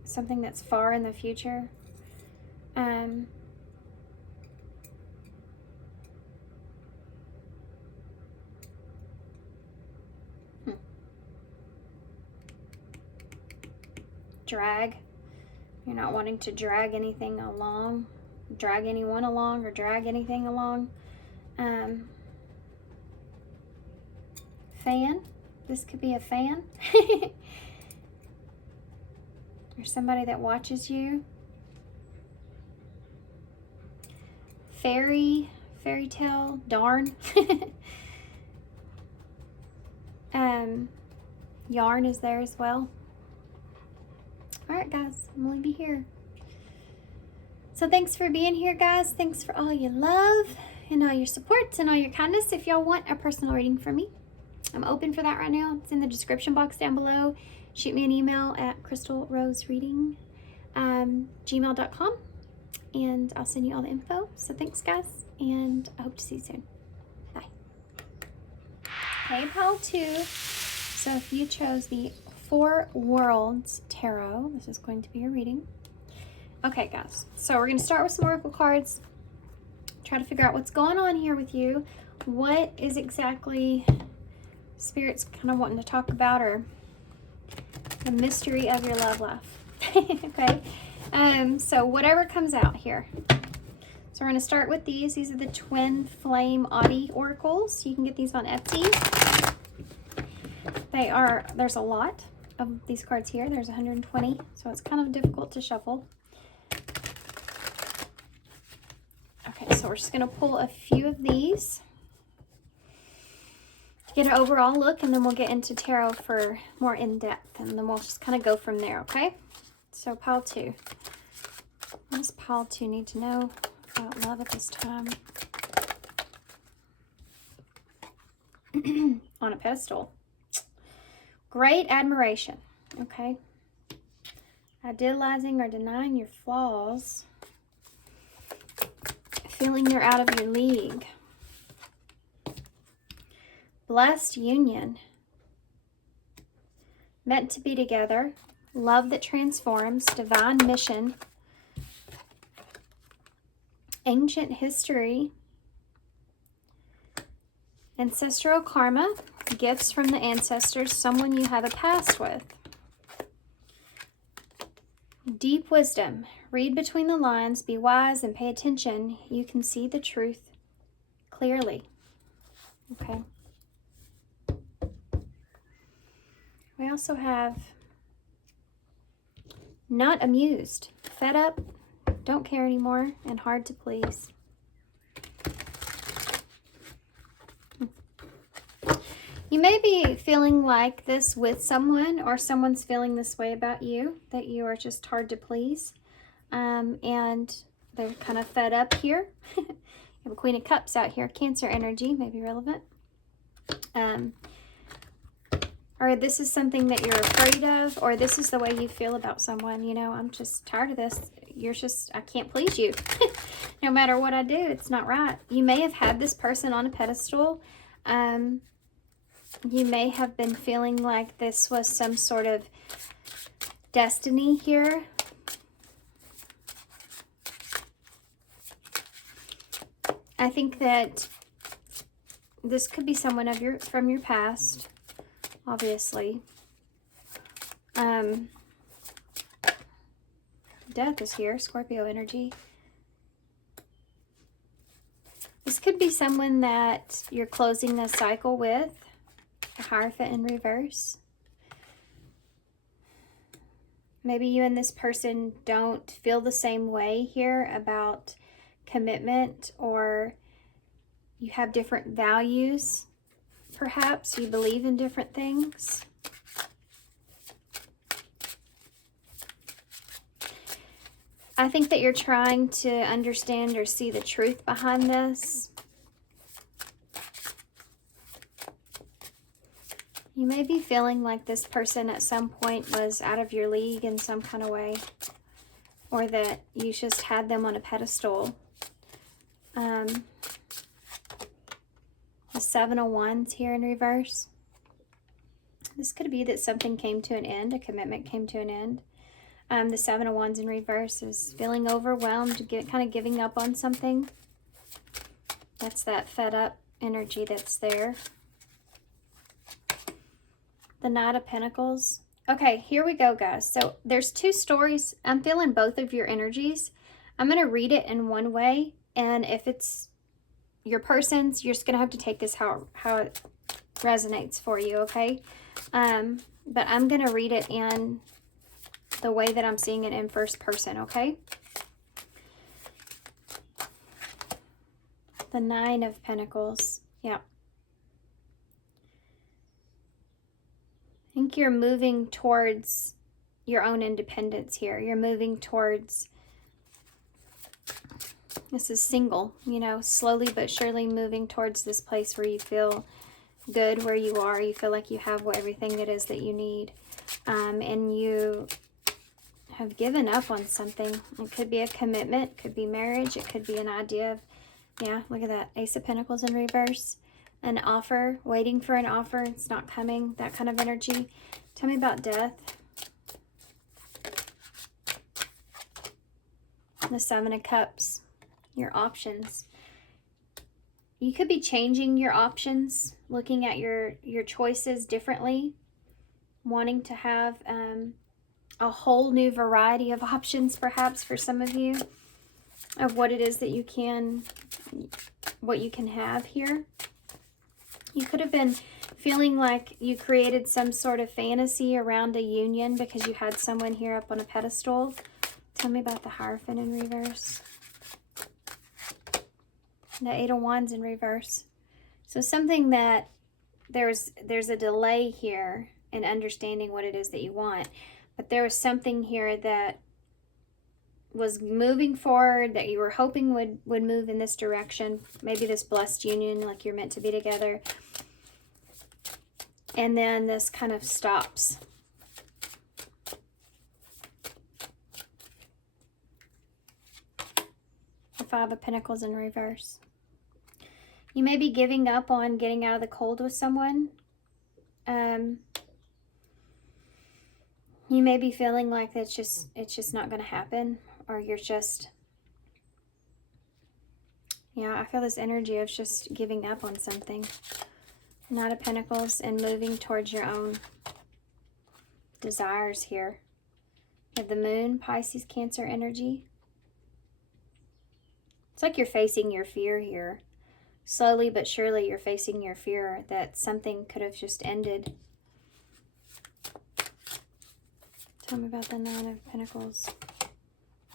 something that's far in the future. Drag. You're not wanting to drag anything along, drag anyone along, or drag anything along. Fan. This could be a fan. Or somebody that watches you. Fairy tale, darn. Yarn is there as well. All right, guys, I'm gonna be here. So thanks for being here, guys. Thanks for all your love and all your support and all your kindness. If y'all want a personal reading from me, I'm open for that right now. It's in the description box down below. Shoot me an email at crystalrosereading@gmail.com, and I'll send you all the info. So thanks, guys, and I hope to see you soon. Bye. Hey, pile 2. So if you chose the 4 Worlds Tarot, this is going to be your reading. Okay, guys, so we're going to start with some oracle cards. Try to figure out what's going on here with you. What is exactly Spirit's kind of wanting to talk about, or the mystery of your love life. Okay, so whatever comes out here. So we're going to start with these. These are the TwinFlame Oddity oracles. You can get these on Etsy. There's a lot of these cards here. There's 120, so it's kind of difficult to shuffle. Okay, so we're just going to pull a few of these to get an overall look, and then we'll get into tarot for more in-depth, and then we'll just kind of go from there, okay? So pile 2. What does pile 2 need to know about love at this time? On a pedestal. Great admiration, okay? Idealizing or denying your flaws. Feeling you're out of your league. Blessed union. Meant to be together. Love that transforms. Divine mission. Ancient history. Ancestral karma. Gifts from the ancestors. Someone you have a past with. Deep wisdom. Read between the lines, be wise, and pay attention. You can see the truth clearly. Okay. We also have not amused, fed up, don't care anymore, and hard to please. You may be feeling like this with someone, or someone's feeling this way about you, that you are just hard to please. And they're kind of fed up here. You have a Queen of Cups out here, Cancer energy, may be relevant. Or this is something that you're afraid of, or this is the way you feel about someone. You know, I'm just tired of this. I can't please you. No matter what I do, it's not right. You may have had this person on a pedestal. You may have been feeling like this was some sort of destiny here. I think that this could be someone from your past, obviously. Death is here, Scorpio energy. This could be someone that you're closing a cycle with. The Hierophant in reverse. Maybe you and this person don't feel the same way here about commitment, or you have different values. Perhaps you believe in different things. I think that you're trying to understand or see the truth behind this. You may be feeling like this person at some point was out of your league in some kind of way, or that you just had them on a pedestal. The Seven of Wands here in reverse. This could be that something came to an end, a commitment came to an end. The Seven of Wands in reverse is feeling overwhelmed, kind of giving up on something. That's that fed up energy that's there. The Knight of Pentacles. Okay, here we go, guys. So there's two stories. I'm feeling both of your energies. I'm going to read it in one way, and if it's your person's, you're just going to have to take this how it resonates for you, okay? But I'm going to read it in the way that I'm seeing it in first person, okay? The Nine of Pentacles. Yeah. I think you're moving towards your own independence here. You're moving towards, this is single, you know, slowly but surely moving towards this place where you feel good where you are. You feel like you have everything it is that you need. And you have given up on something. It could be a commitment, could be marriage, it could be an idea of, yeah, look at that, Ace of Pentacles in reverse. An offer, waiting for an offer, it's not coming, that kind of energy. Tell me about death. The Seven of Cups, your options. You could be changing your options, looking at your choices differently, wanting to have a whole new variety of options, perhaps, for some of you, of what it is that you can have here. You could have been feeling like you created some sort of fantasy around a union because you had someone here up on a pedestal. Tell me about the Hierophant in reverse. The Eight of Wands in reverse. So something that there's a delay here in understanding what it is that you want. But there was something here that was moving forward that you were hoping would move in this direction. Maybe this blessed union, like you're meant to be together. And then this kind of stops. The Five of Pentacles in reverse. You may be giving up on getting out of the cold with someone. You may be feeling like it's just not going to happen, or you're just, yeah, I feel this energy of just giving up on something. Knight of Pentacles and moving towards your own desires here. You have the moon, Pisces, Cancer energy. It's like you're facing your fear here. Slowly but surely you're facing your fear that something could have just ended. Tell me about the Nine of Pentacles.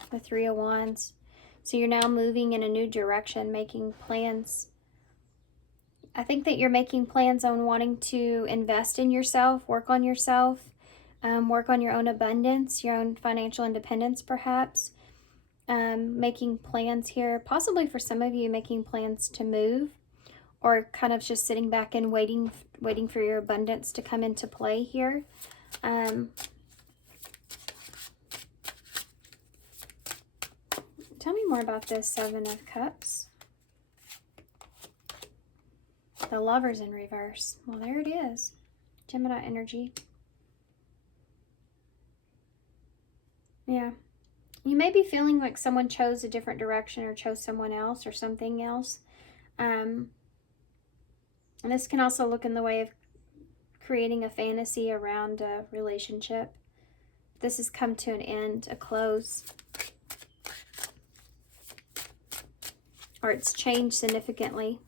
The Three of Wands. So you're now moving in a new direction, making plans. I think that you're making plans on wanting to invest in yourself, work on yourself, work on your own abundance, your own financial independence perhaps. Making plans here, possibly for some of you, making plans to move, or kind of just sitting back and waiting for your abundance to come into play here. Tell me more about this Seven of Cups. The Lovers in reverse. Well, there it is. Gemini energy. Yeah. You may be feeling like someone chose a different direction or chose someone else or something else. And this can also look in the way of creating a fantasy around a relationship. This has come to an end, a close. Or it's changed significantly.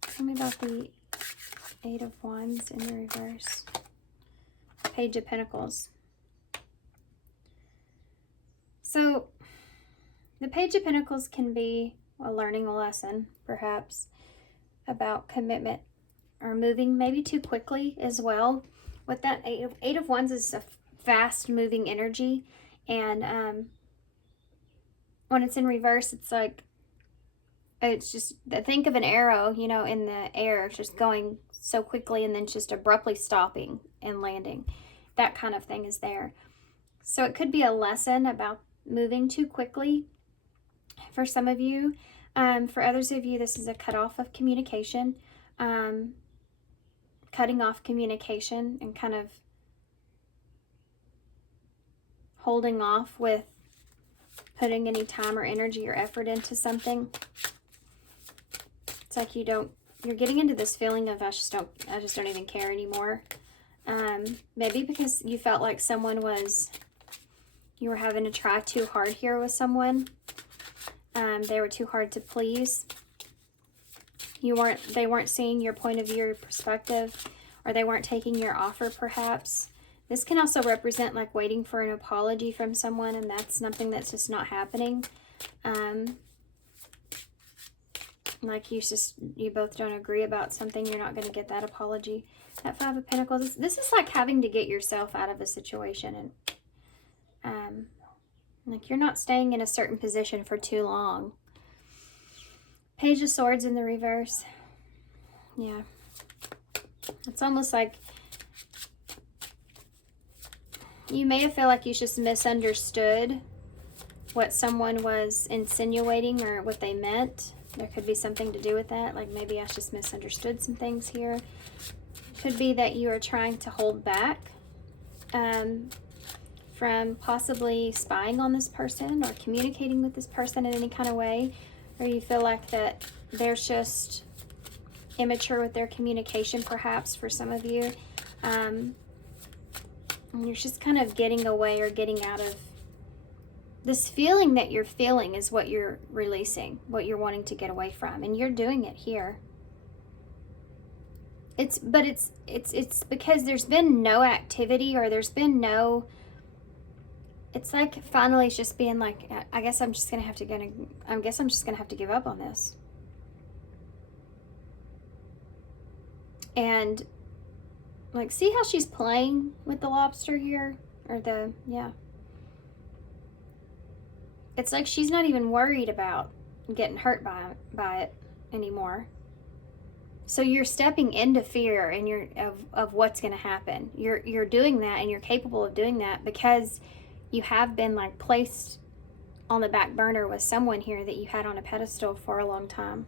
Tell me about the Eight of Wands in the reverse. Page of Pentacles. So, the Page of Pentacles can be learning a lesson, perhaps, about commitment or moving maybe too quickly as well. With that Eight of Wands is a fast-moving energy, and when it's in reverse, it's like, it's just, think of an arrow, you know, in the air, just going so quickly and then just abruptly stopping and landing. That kind of thing is there. So it could be a lesson about moving too quickly for some of you. For others of you, this is a cutoff of communication. Cutting off communication and kind of holding off with putting any time or energy or effort into something. It's like you're getting into this feeling of I just don't even care anymore. Maybe because you felt like you were having to try too hard here with someone. They were too hard to please. They weren't seeing your point of view or perspective, or they weren't taking your offer perhaps. This can also represent like waiting for an apology from someone, and that's something that's just not happening. Like you both don't agree about something, you're not going to get that apology. That Five of Pentacles, this is like having to get yourself out of a situation, and like you're not staying in a certain position for too long. Page of Swords in the reverse. Yeah. It's almost like you may have felt like you just misunderstood what someone was insinuating or what they meant. There could be something to do with that. Like maybe I just misunderstood some things here. Could be that you are trying to hold back from possibly spying on this person or communicating with this person in any kind of way. Or you feel like that they're just immature with their communication perhaps for some of you. And you're just kind of getting away or getting out of this feeling that you're feeling is what you're releasing, what you're wanting to get away from, and you're doing it here. It's because there's been no activity, or there's been no. It's like finally it's just being like, I guess I'm just gonna have to give up on this. And like, see how she's playing with the lobster here, or yeah. It's like she's not even worried about getting hurt by it anymore. So you're stepping into fear and of what's going to happen. You're doing that, and you're capable of doing that because you have been like placed on the back burner with someone here that you had on a pedestal for a long time.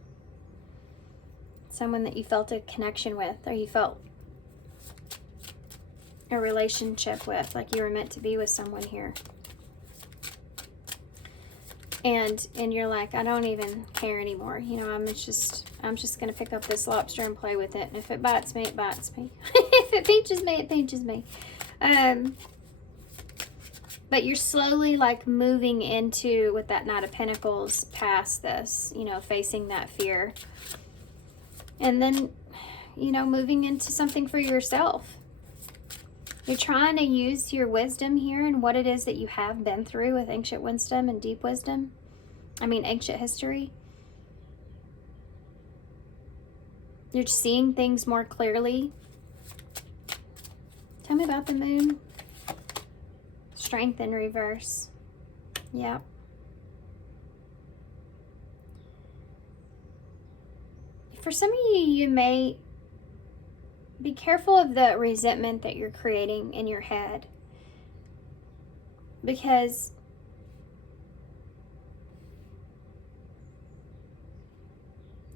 Someone that you felt a connection with, or you felt a relationship with, like you were meant to be with someone here. And you're like, I don't even care anymore. You know, I'm just gonna pick up this lobster and play with it. And if it bites me, it bites me. If it pinches me, it pinches me. But you're slowly like moving into, with that Knight of Pentacles, past this, you know, facing that fear. And then, you know, moving into something for yourself. You're trying to use your wisdom here and what it is that you have been through with ancient wisdom and deep wisdom. I mean, ancient history. You're seeing things more clearly. Tell me about the moon. Strength in reverse. Yep. For some of you, you may be careful of the resentment that you're creating in your head. Because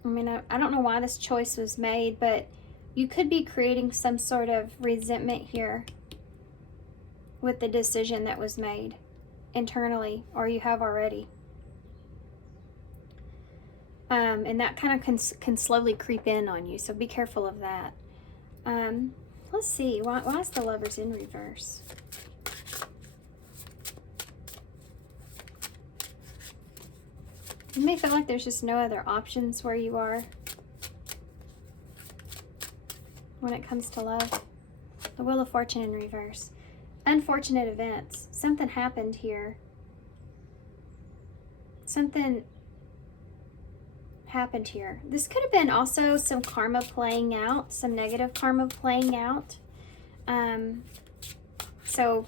I mean, I don't know why this choice was made, but you could be creating some sort of resentment here with the decision that was made internally, or you have already. And that kind of can slowly creep in on you, so be careful of that. Let's see, why is the Lovers in reverse? You may feel like there's just no other options where you are when it comes to love. The Wheel of Fortune in reverse. Unfortunate events. Something happened here. Something happened here. This could have been also some karma playing out, some negative karma playing out. So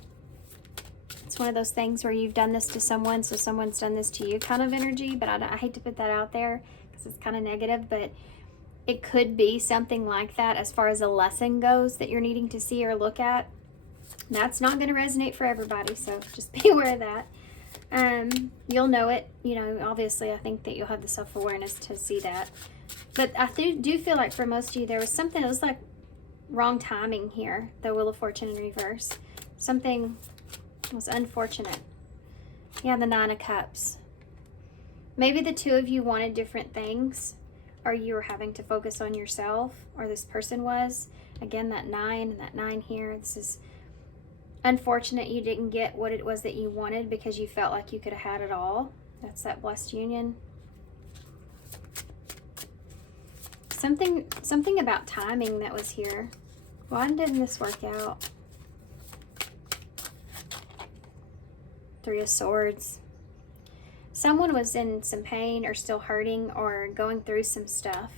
it's one of those things where you've done this to someone, so someone's done this to you kind of energy, but I hate to put that out there because it's kind of negative, but it could be something like that as far as a lesson goes that you're needing to see or look at. That's not going to resonate for everybody, so just be aware of that. You'll know it, you know, obviously I think that you'll have the self-awareness to see that. But I do feel like for most of you, there was something that was like wrong timing here, the Wheel of Fortune in reverse. Something was unfortunate. Yeah, the Nine of Cups. Maybe the two of you wanted different things, or you were having to focus on yourself, or this person was. Again, that 9 and that 9 here. This is unfortunate you didn't get what it was that you wanted because you felt like you could have had it all. That's that blessed union. Something about timing that was here. Why didn't this work out? Three of Swords. Someone was in some pain or still hurting or going through some stuff.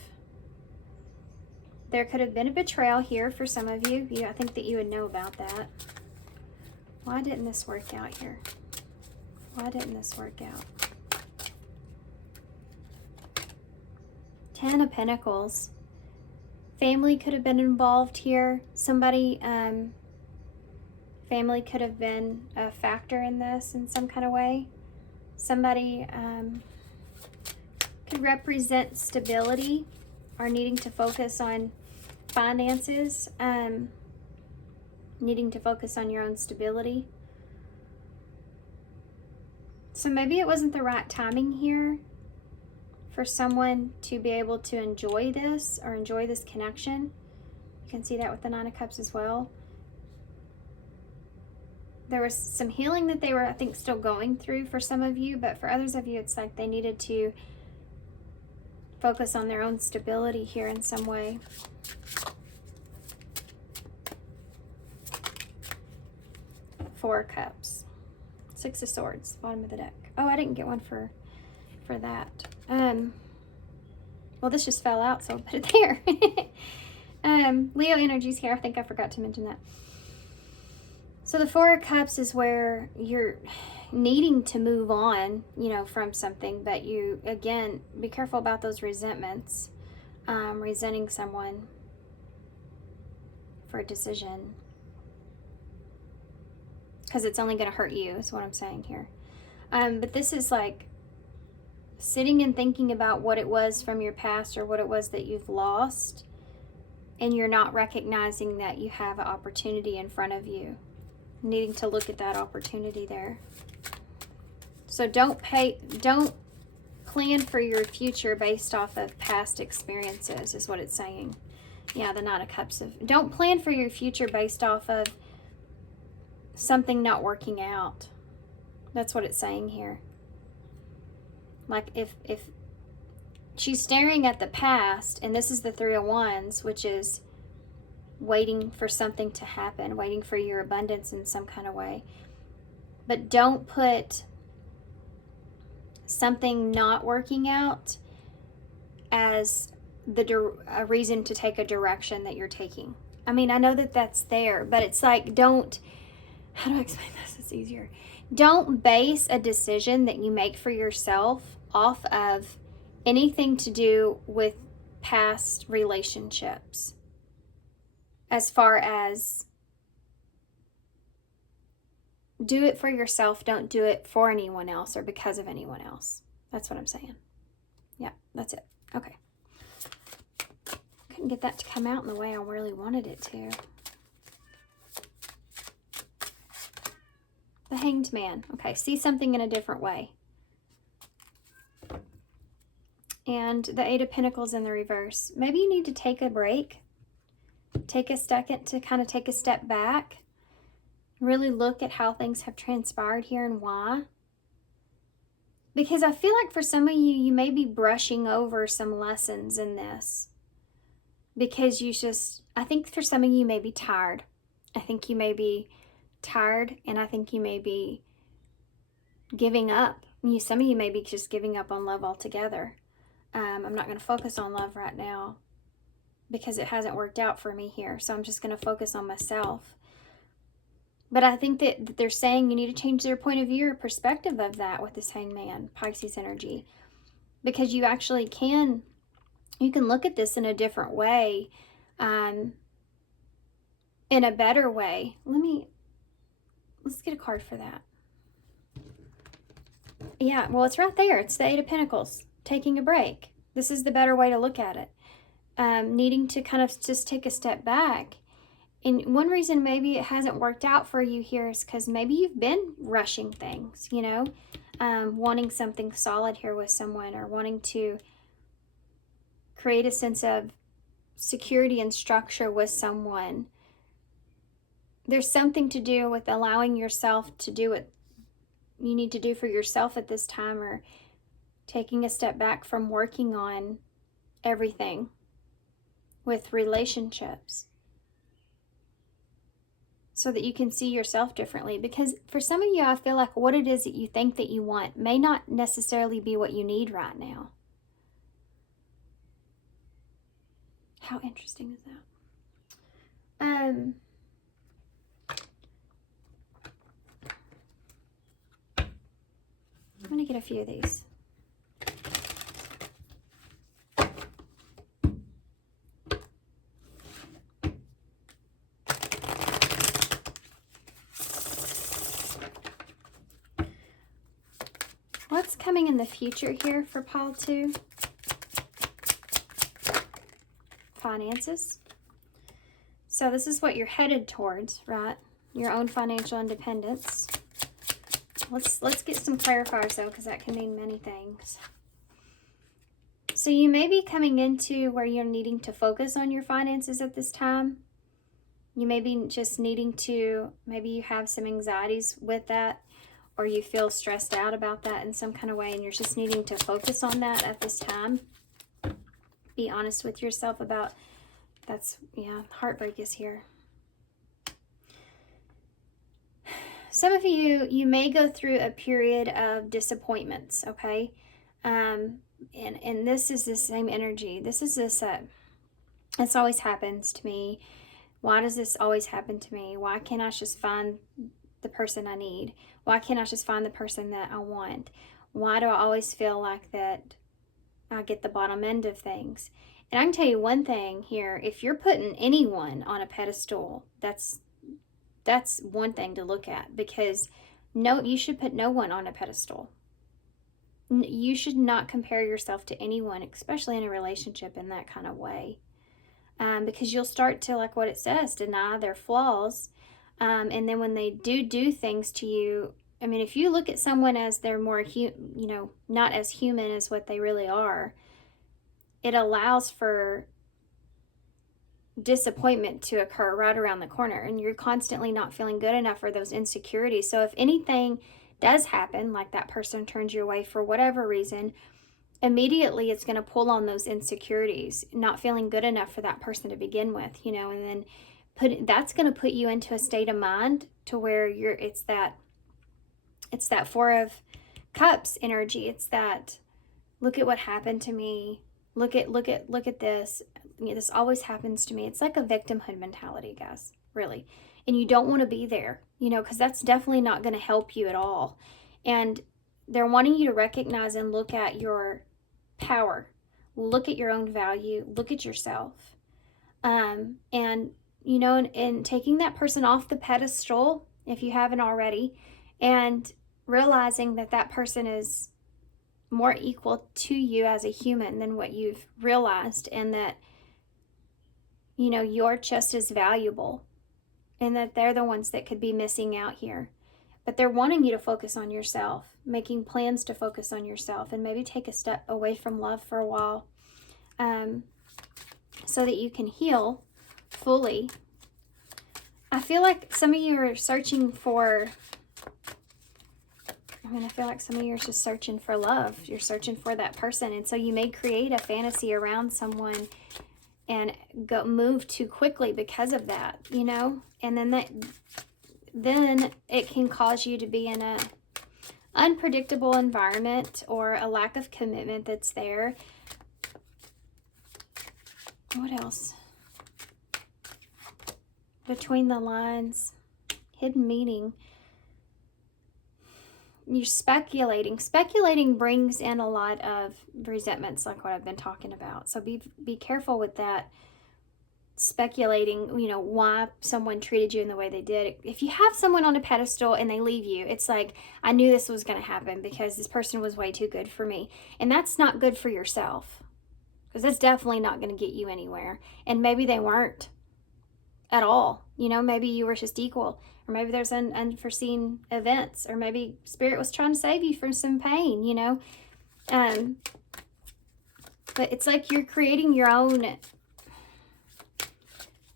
There could have been a betrayal here for some of you. I think that you would know about that. Why didn't this work out here? Why didn't this work out? 10 of Pentacles. Family could have been involved here. Somebody, family could have been a factor in this in some kind of way. Somebody could represent stability or needing to focus on finances, needing to focus on your own stability. So maybe it wasn't the right timing here for someone to be able to enjoy this or enjoy this connection. You can see that with the Nine of Cups as well. There was some healing that they were, I think, still going through for some of you, but for others of you, it's like they needed to focus on their own stability here in some way. Four of Cups. Six of Swords, bottom of the deck. Oh, I didn't get one for that. Well, this just fell out, so I'll put it there. Leo energy's here. I think I forgot to mention that. So the Four of Cups is where you're needing to move on, you know, from something, but you, again, be careful about those resentments, resenting someone for a decision, because it's only going to hurt you, is what I'm saying here. But this is like sitting and thinking about what it was from your past or what it was that you've lost, and you're not recognizing that you have an opportunity in front of you, needing to look at that opportunity there. So don't plan for your future based off of past experiences, is what it's saying. Yeah, the Nine of Cups. Don't plan for your future based off of something not working out. That's what it's saying here. Like if she's staring at the past, and this is the Three of Wands, which is waiting for something to happen, waiting for your abundance in some kind of way. But don't put something not working out as a reason to take a direction that you're taking. I mean, I know that that's there, but it's like, don't, how do I explain this? It's easier. Don't base a decision that you make for yourself off of anything to do with past relationships. As far as, do it for yourself, don't do it for anyone else or because of anyone else. That's what I'm saying. Yeah, that's it. Okay. Couldn't get that to come out in the way I really wanted it to. The Hanged Man. Okay, see something in a different way. And the Eight of Pentacles in the reverse. Maybe you need to take a break. Take a second to kind of take a step back. Really look at how things have transpired here and why. Because I feel like for some of you, you may be brushing over some lessons in this. Because I think for some of you, you may be tired. I think you may be tired, and I think you may be giving up. Some of you may be just giving up on love altogether. I'm not going to focus on love right now because it hasn't worked out for me here. So I'm just going to focus on myself. But I think that they're saying you need to change their point of view or perspective of that with this Hanged Man, Pisces energy. Because you actually can look at this in a different way, in a better way. Let's get a card for that. Yeah, well, it's right there. It's the Eight of Pentacles. Taking a break. This is the better way to look at it. Needing to kind of just take a step back. And one reason maybe it hasn't worked out for you here is because maybe you've been rushing things, wanting something solid here with someone, or wanting to create a sense of security and structure with someone. There's something to do with allowing yourself to do what you need to do for yourself at this time, or taking a step back from working on everything with relationships so that you can see yourself differently. Because for some of you, I feel like what it is that you think that you want may not necessarily be what you need right now. How interesting is that? I'm going to get a few of these. What's coming in the future here for Paul 2? Finances. So this is what you're headed towards, right? Your own financial independence. Let's get some clarifiers though, because that can mean many things. So you may be coming into where you're needing to focus on your finances at this time. You may be just needing to, maybe you have some anxieties with that, or you feel stressed out about that in some kind of way, and you're just needing to focus on that at this time. Be honest with yourself about that's, yeah, heartbreak is here. Some of you may go through a period of disappointments, okay? And this is the same energy. This is this, this always happens to me. Why does this always happen to me? Why can't I just find the person I need? Why can't I just find the person that I want? Why do I always feel like that I get the bottom end of things? And I can tell you one thing here, if you're putting anyone on a pedestal, that's one thing to look at, because no, you should put no one on a pedestal. You should not compare yourself to anyone, especially in a relationship, in that kind of way. Because you'll start to, like what it says, deny their flaws. And then when they do things to you, I mean, if you look at someone as they're more, not as human as what they really are, it allows for disappointment to occur right around the corner, and you're constantly not feeling good enough for those insecurities. So if anything does happen, like that person turns you away for whatever reason, immediately it's going to pull on those insecurities, not feeling good enough for that person to begin with, you know, and then that's going to put you into a state of mind to where it's that Four of Cups energy. It's that, look at what happened to me. Look at this. You know, this always happens to me. It's like a victimhood mentality, guys, really. And you don't want to be there, you know, because that's definitely not going to help you at all. And they're wanting you to recognize and look at your power. Look at your own value. Look at yourself. And, you know, and taking that person off the pedestal, if you haven't already, and realizing that that person is more equal to you as a human than what you've realized, and that, you know, you're just as valuable, and that they're the ones that could be missing out here. But they're wanting you to focus on yourself, making plans to focus on yourself, and maybe take a step away from love for a while, so that you can heal fully. I feel like some of you are searching for, I feel like some of you are just searching for love. You're searching for that person. And so you may create a fantasy around someone and move too quickly because of that, you know? And then it can cause you to be in a unpredictable environment, or a lack of commitment that's there. What else? Between the lines, hidden meaning. You're speculating. Speculating brings in a lot of resentments, like what I've been talking about. So be careful with that. Speculating, you know, why someone treated you in the way they did. If you have someone on a pedestal and they leave you, it's like, I knew this was going to happen because this person was way too good for me. And that's not good for yourself, because that's definitely not going to get you anywhere. And maybe they weren't at all. You know, maybe you were just equal, or maybe there's unforeseen events, or maybe Spirit was trying to save you from some pain, you know. But it's like you're creating your own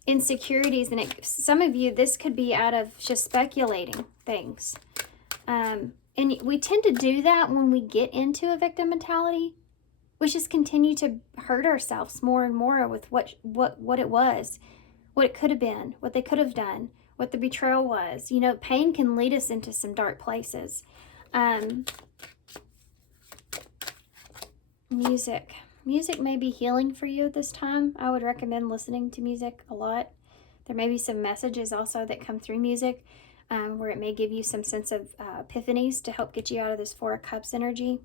insecurities, and some of you, this could be out of just speculating things. And we tend to do that when we get into a victim mentality. We just continue to hurt ourselves more and more with what it was, what it could have been, what they could have done, what the betrayal was. You know, pain can lead us into some dark places. Music may be healing for you at this time. I would recommend listening to music a lot. There may be some messages also that come through music, where it may give you some sense of epiphanies to help get you out of this Four of Cups energy.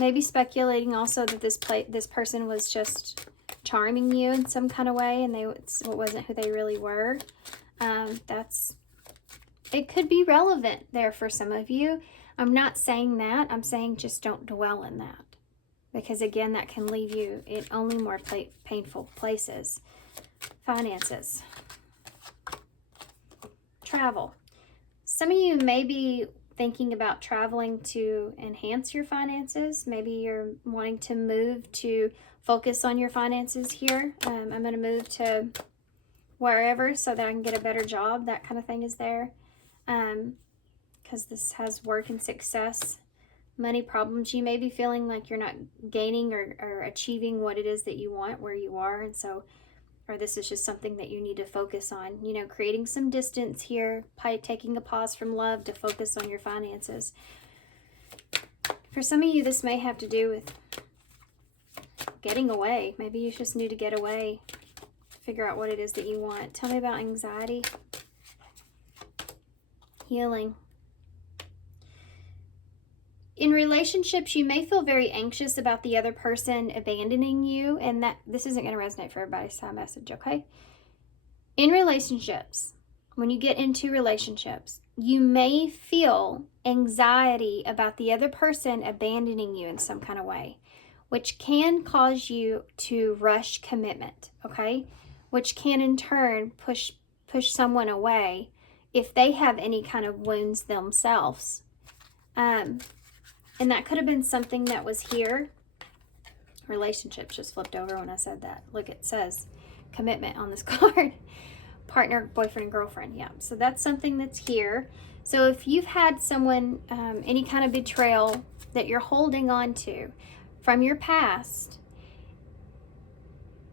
Maybe speculating also that this person was just charming you in some kind of way, and it wasn't who they really were. It could be relevant there for some of you. I'm not saying that. I'm saying just don't dwell in that, because again, that can leave you in only more painful places. Finances. Travel. Some of you may be thinking about traveling to enhance your finances. Maybe you're wanting to move to focus on your finances here. I'm going to move to wherever so that I can get a better job. That kind of thing is there. Because this has work and success, money problems. You may be feeling like you're not gaining or achieving what it is that you want where you are. And so, or this is just something that you need to focus on, you know, creating some distance here, taking a pause from love to focus on your finances. For some of you, this may have to do with getting away. Maybe you just need to get away, figure out what it is that you want. Tell me about anxiety. Healing. In relationships, you may feel very anxious about the other person abandoning you, and that this isn't going to resonate for everybody's time message, okay? In relationships, when you get into relationships, you may feel anxiety about the other person abandoning you in some kind of way, which can cause you to rush commitment, okay? Which can in turn push someone away if they have any kind of wounds themselves. And that could have been something that was here relationships just flipped over when I said that. Look, it says commitment on this card. Partner, boyfriend, and girlfriend. Yeah, so that's something that's here. So if you've had someone, any kind of betrayal that you're holding on to from your past,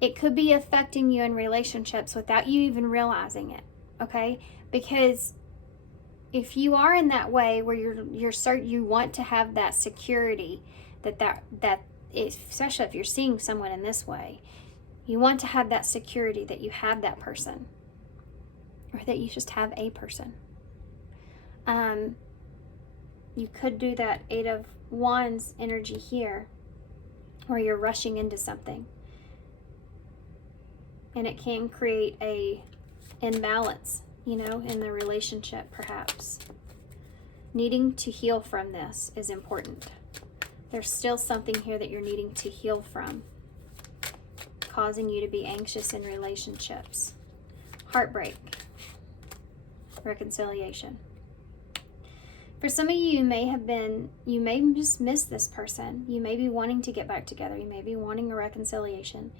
it could be affecting you in relationships without you even realizing it, okay? Because if you are in that way where you're certain you want to have that security, that is, especially if you're seeing someone in this way, you want to have that security that you have that person, or that you just have a person. You could do that 8 of Wands energy here, where you're rushing into something, and it can create a imbalance, you know, in the relationship. Perhaps needing to heal from this is important. There's still something here that you're needing to heal from, causing you to be anxious in relationships. Heartbreak, reconciliation. For some of you, you may just miss this person. You may be wanting to get back together. You may be wanting a reconciliation,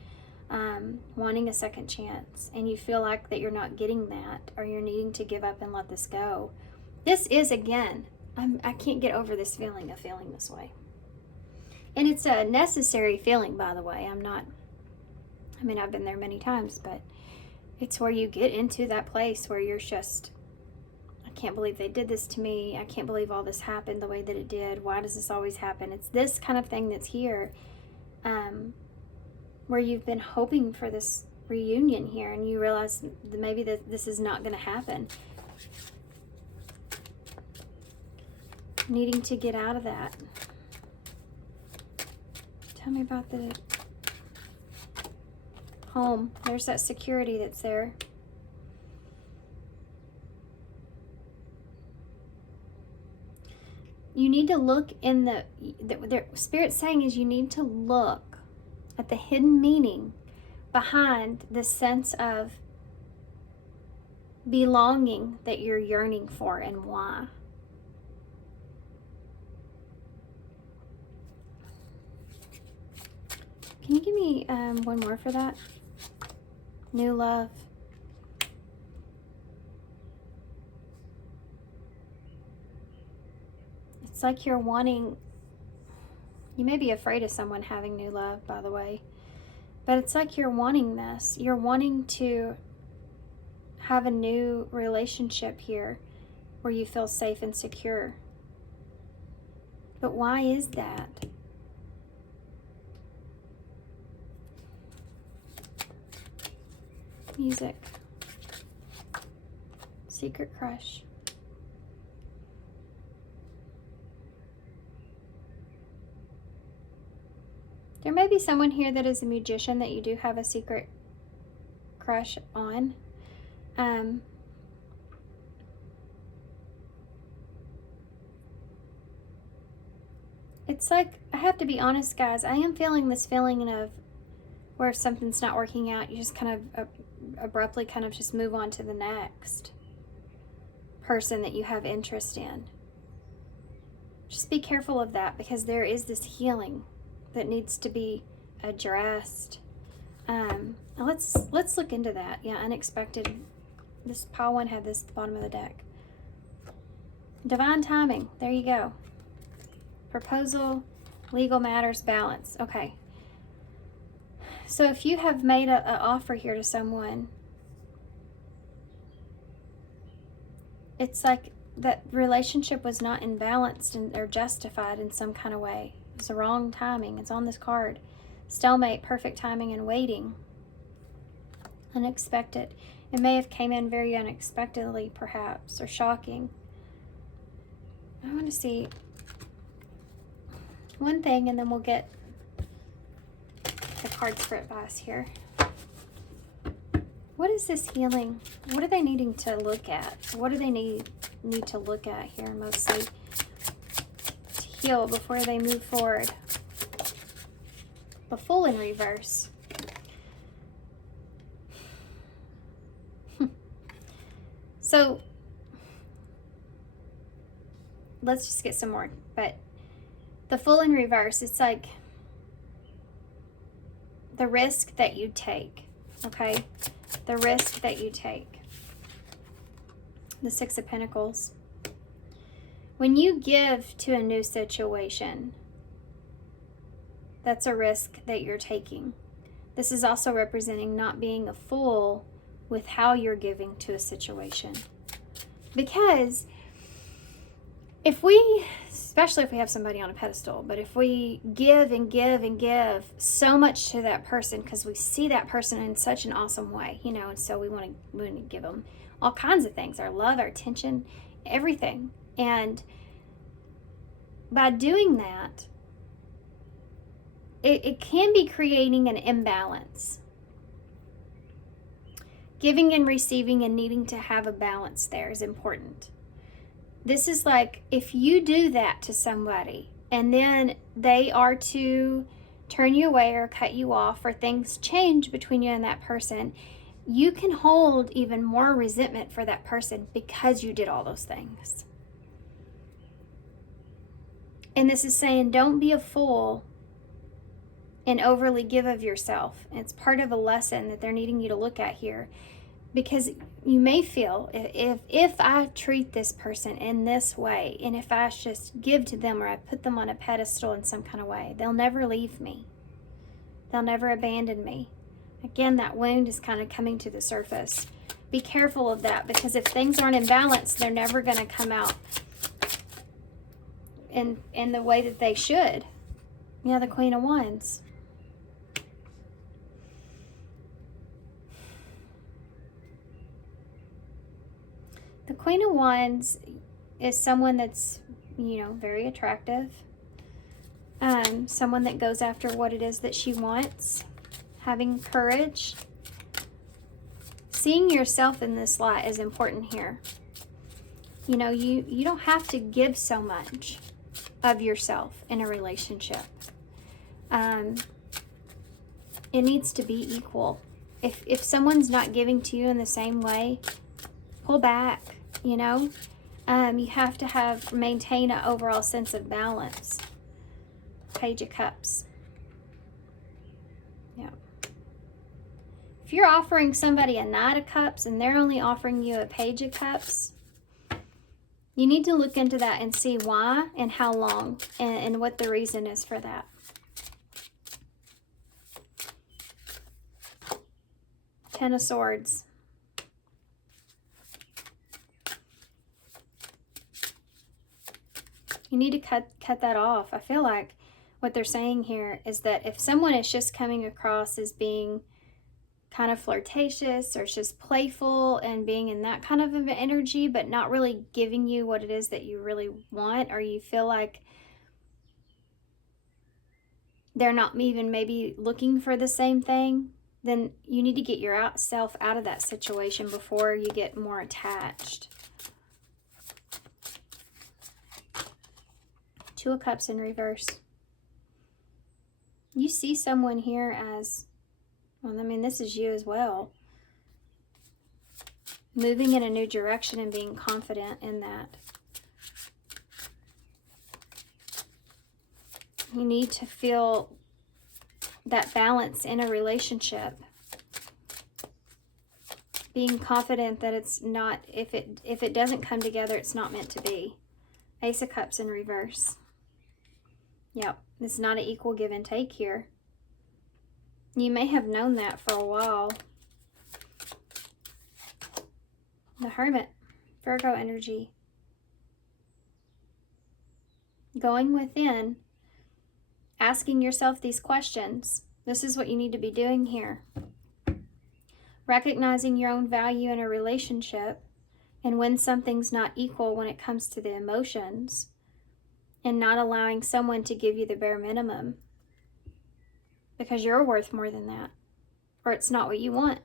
wanting a second chance, and you feel like that you're not getting that, or you're needing to give up and let this go. This is, again, I can't get over this feeling of feeling this way. And it's a necessary feeling, by the way. I've been there many times, but it's where you get into that place where you're just, I can't believe they did this to me. I can't believe all this happened the way that it did. Why does this always happen? It's this kind of thing that's here, where you've been hoping for this reunion here, and you realize that maybe this is not going to happen. Needing to get out of that. Tell me about the home. There's that security that's there. You need to look in the Spirit's saying is you need to look at the hidden meaning behind the sense of belonging that you're yearning for, and why. Can you give me one more for that? New love. It's like you're wanting, you may be afraid of someone having new love, by the way, but it's like you're wanting this. You're wanting to have a new relationship here where you feel safe and secure. But why is that? Music. Secret crush. There may be someone here that is a musician that you do have a secret crush on. It's like, I have to be honest, guys, I am feeling this feeling of where if something's not working out, you just kind of abruptly kind of just move on to the next person that you have interest in. Just be careful of that, because there is this healing that needs to be addressed. Let's look into that. Yeah, unexpected. This pile one had this at the bottom of the deck. Divine timing. There you go. Proposal, legal matters, balance. Okay. So if you have made an offer here to someone, it's like that relationship was not imbalanced or justified in some kind of way. It's the wrong timing. It's on this card. Stalemate, perfect timing, and waiting. Unexpected. It may have came in very unexpectedly, perhaps, or shocking. I want to see one thing, and then we'll get the cards for advice here. What is this healing? What are they needing to look at? What do they need to look at here mostly to heal before they move forward? The Fool in reverse. So let's just get some more. But the Fool in reverse, it's like The risk that you take, okay? The risk that you take. The Six of Pentacles. When you give to a new situation, that's a risk that you're taking. This is also representing not being a fool with how you're giving to a situation. Because if we, especially if we have somebody on a pedestal, but if we give and give and give so much to that person because we see that person in such an awesome way, you know, and so we want to give them all kinds of things, our love, our attention, everything. And by doing that, it can be creating an imbalance. Giving and receiving and needing to have a balance there is important. This is like if you do that to somebody and then they are to turn you away or cut you off or things change between you and that person, you can hold even more resentment for that person because you did all those things. And this is saying don't be a fool and overly give of yourself. It's part of a lesson that they're needing you to look at here. Because you may feel, if I treat this person in this way, and if I just give to them or I put them on a pedestal in some kind of way, they'll never leave me. They'll never abandon me. Again, that wound is kind of coming to the surface. Be careful of that, because if things aren't in balance, they're never going to come out in the way that they should. Yeah, the Queen of Wands. The Queen of Wands is someone that's, you know, very attractive. Someone that goes after what it is that she wants. Having courage. Seeing yourself in this light is important here. You know, you don't have to give so much of yourself in a relationship. It needs to be equal. If someone's not giving to you in the same way, pull back. You know, you have to maintain an overall sense of balance. Page of Cups. Yeah. If you're offering somebody a Knight of Cups and they're only offering you a Page of Cups, you need to look into that and see why and how long and what the reason is for that. Ten of Swords. You need to cut that off. I feel like what they're saying here is that if someone is just coming across as being kind of flirtatious or just playful and being in that kind of an energy, but not really giving you what it is that you really want, or you feel like they're not even maybe looking for the same thing, then you need to get yourself out of that situation before you get more attached. Two of Cups in reverse. You see someone here as, well, I mean, this is you as well. Moving in a new direction and being confident in that. You need to feel that balance in a relationship. Being confident that it's not, if it doesn't come together, it's not meant to be. Ace of Cups in reverse. Yep, it's not an equal give and take here. You may have known that for a while. The Hermit, Virgo energy. Going within, asking yourself these questions. This is what you need to be doing here. Recognizing your own value in a relationship, and when something's not equal when it comes to the emotions, and not allowing someone to give you the bare minimum because you're worth more than that, or it's not what you want.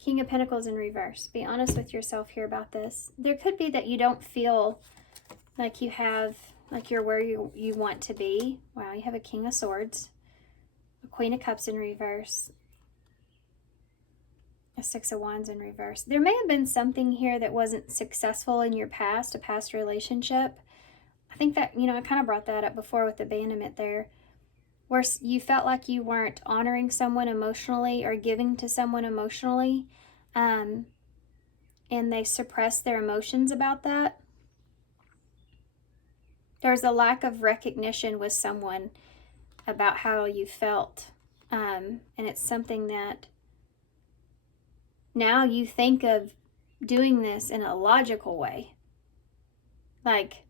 King of Pentacles in reverse. Be honest with yourself here about this. There could be that you don't feel like you have, like you're where you want to be. Wow, you have a King of Swords, a Queen of Cups in reverse, a Six of Wands in reverse. There may have been something here that wasn't successful in your past, a past relationship. I think that, you know, I kind of brought that up before with abandonment there. where you felt like you weren't honoring someone emotionally or giving to someone emotionally, and they suppressed their emotions about that. There's a lack of recognition with someone about how you felt, and it's something that now you think of doing this in a logical way. Like,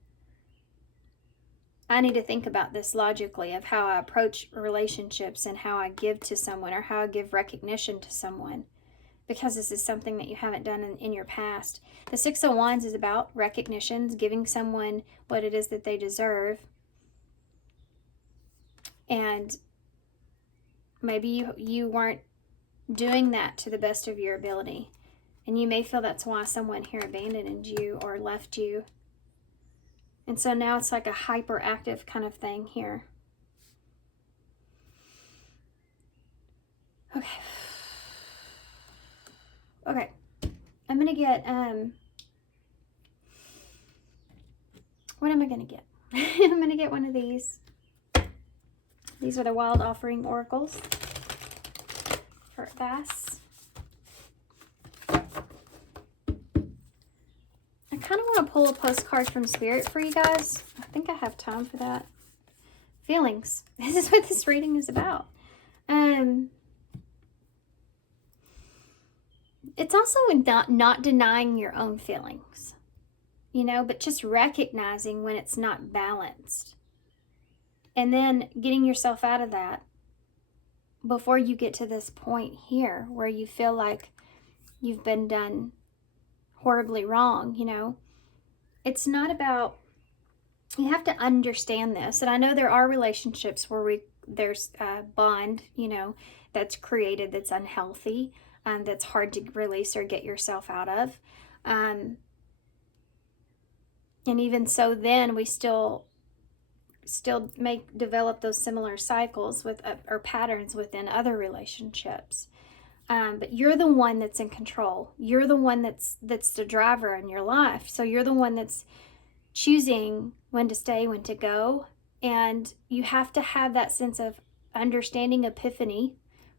I need to think about this logically of how I approach relationships and how I give to someone or how I give recognition to someone, because this is something that you haven't done in your past. The Six of Wands is about recognitions, giving someone what it is that they deserve. And maybe you weren't doing that to the best of your ability. And you may feel that's why someone here abandoned you or left you. And so now it's like a hyperactive kind of thing here. Okay. Okay. I'm going to get, what am I going to get? I'm going to get one of these. These are the Wild Offering Oracles for Bass. I kind of want to pull a postcard from Spirit for you guys. I think I have time for that. Feelings. This is what this reading is about. It's also not denying your own feelings, you know, but just recognizing when it's not balanced. And then getting yourself out of that before you get to this point here where you feel like you've been done horribly wrong, you know. It's not about, you have to understand this. And I know there are relationships where there's a bond, you know, that's created that's unhealthy, that's hard to release or get yourself out of. And even so, then we still develop those similar cycles with or patterns within other relationships. But you're the one that's in control. You're the one that's the driver in your life. So you're the one that's choosing when to stay, when to go. And you have to have that sense of understanding, epiphany,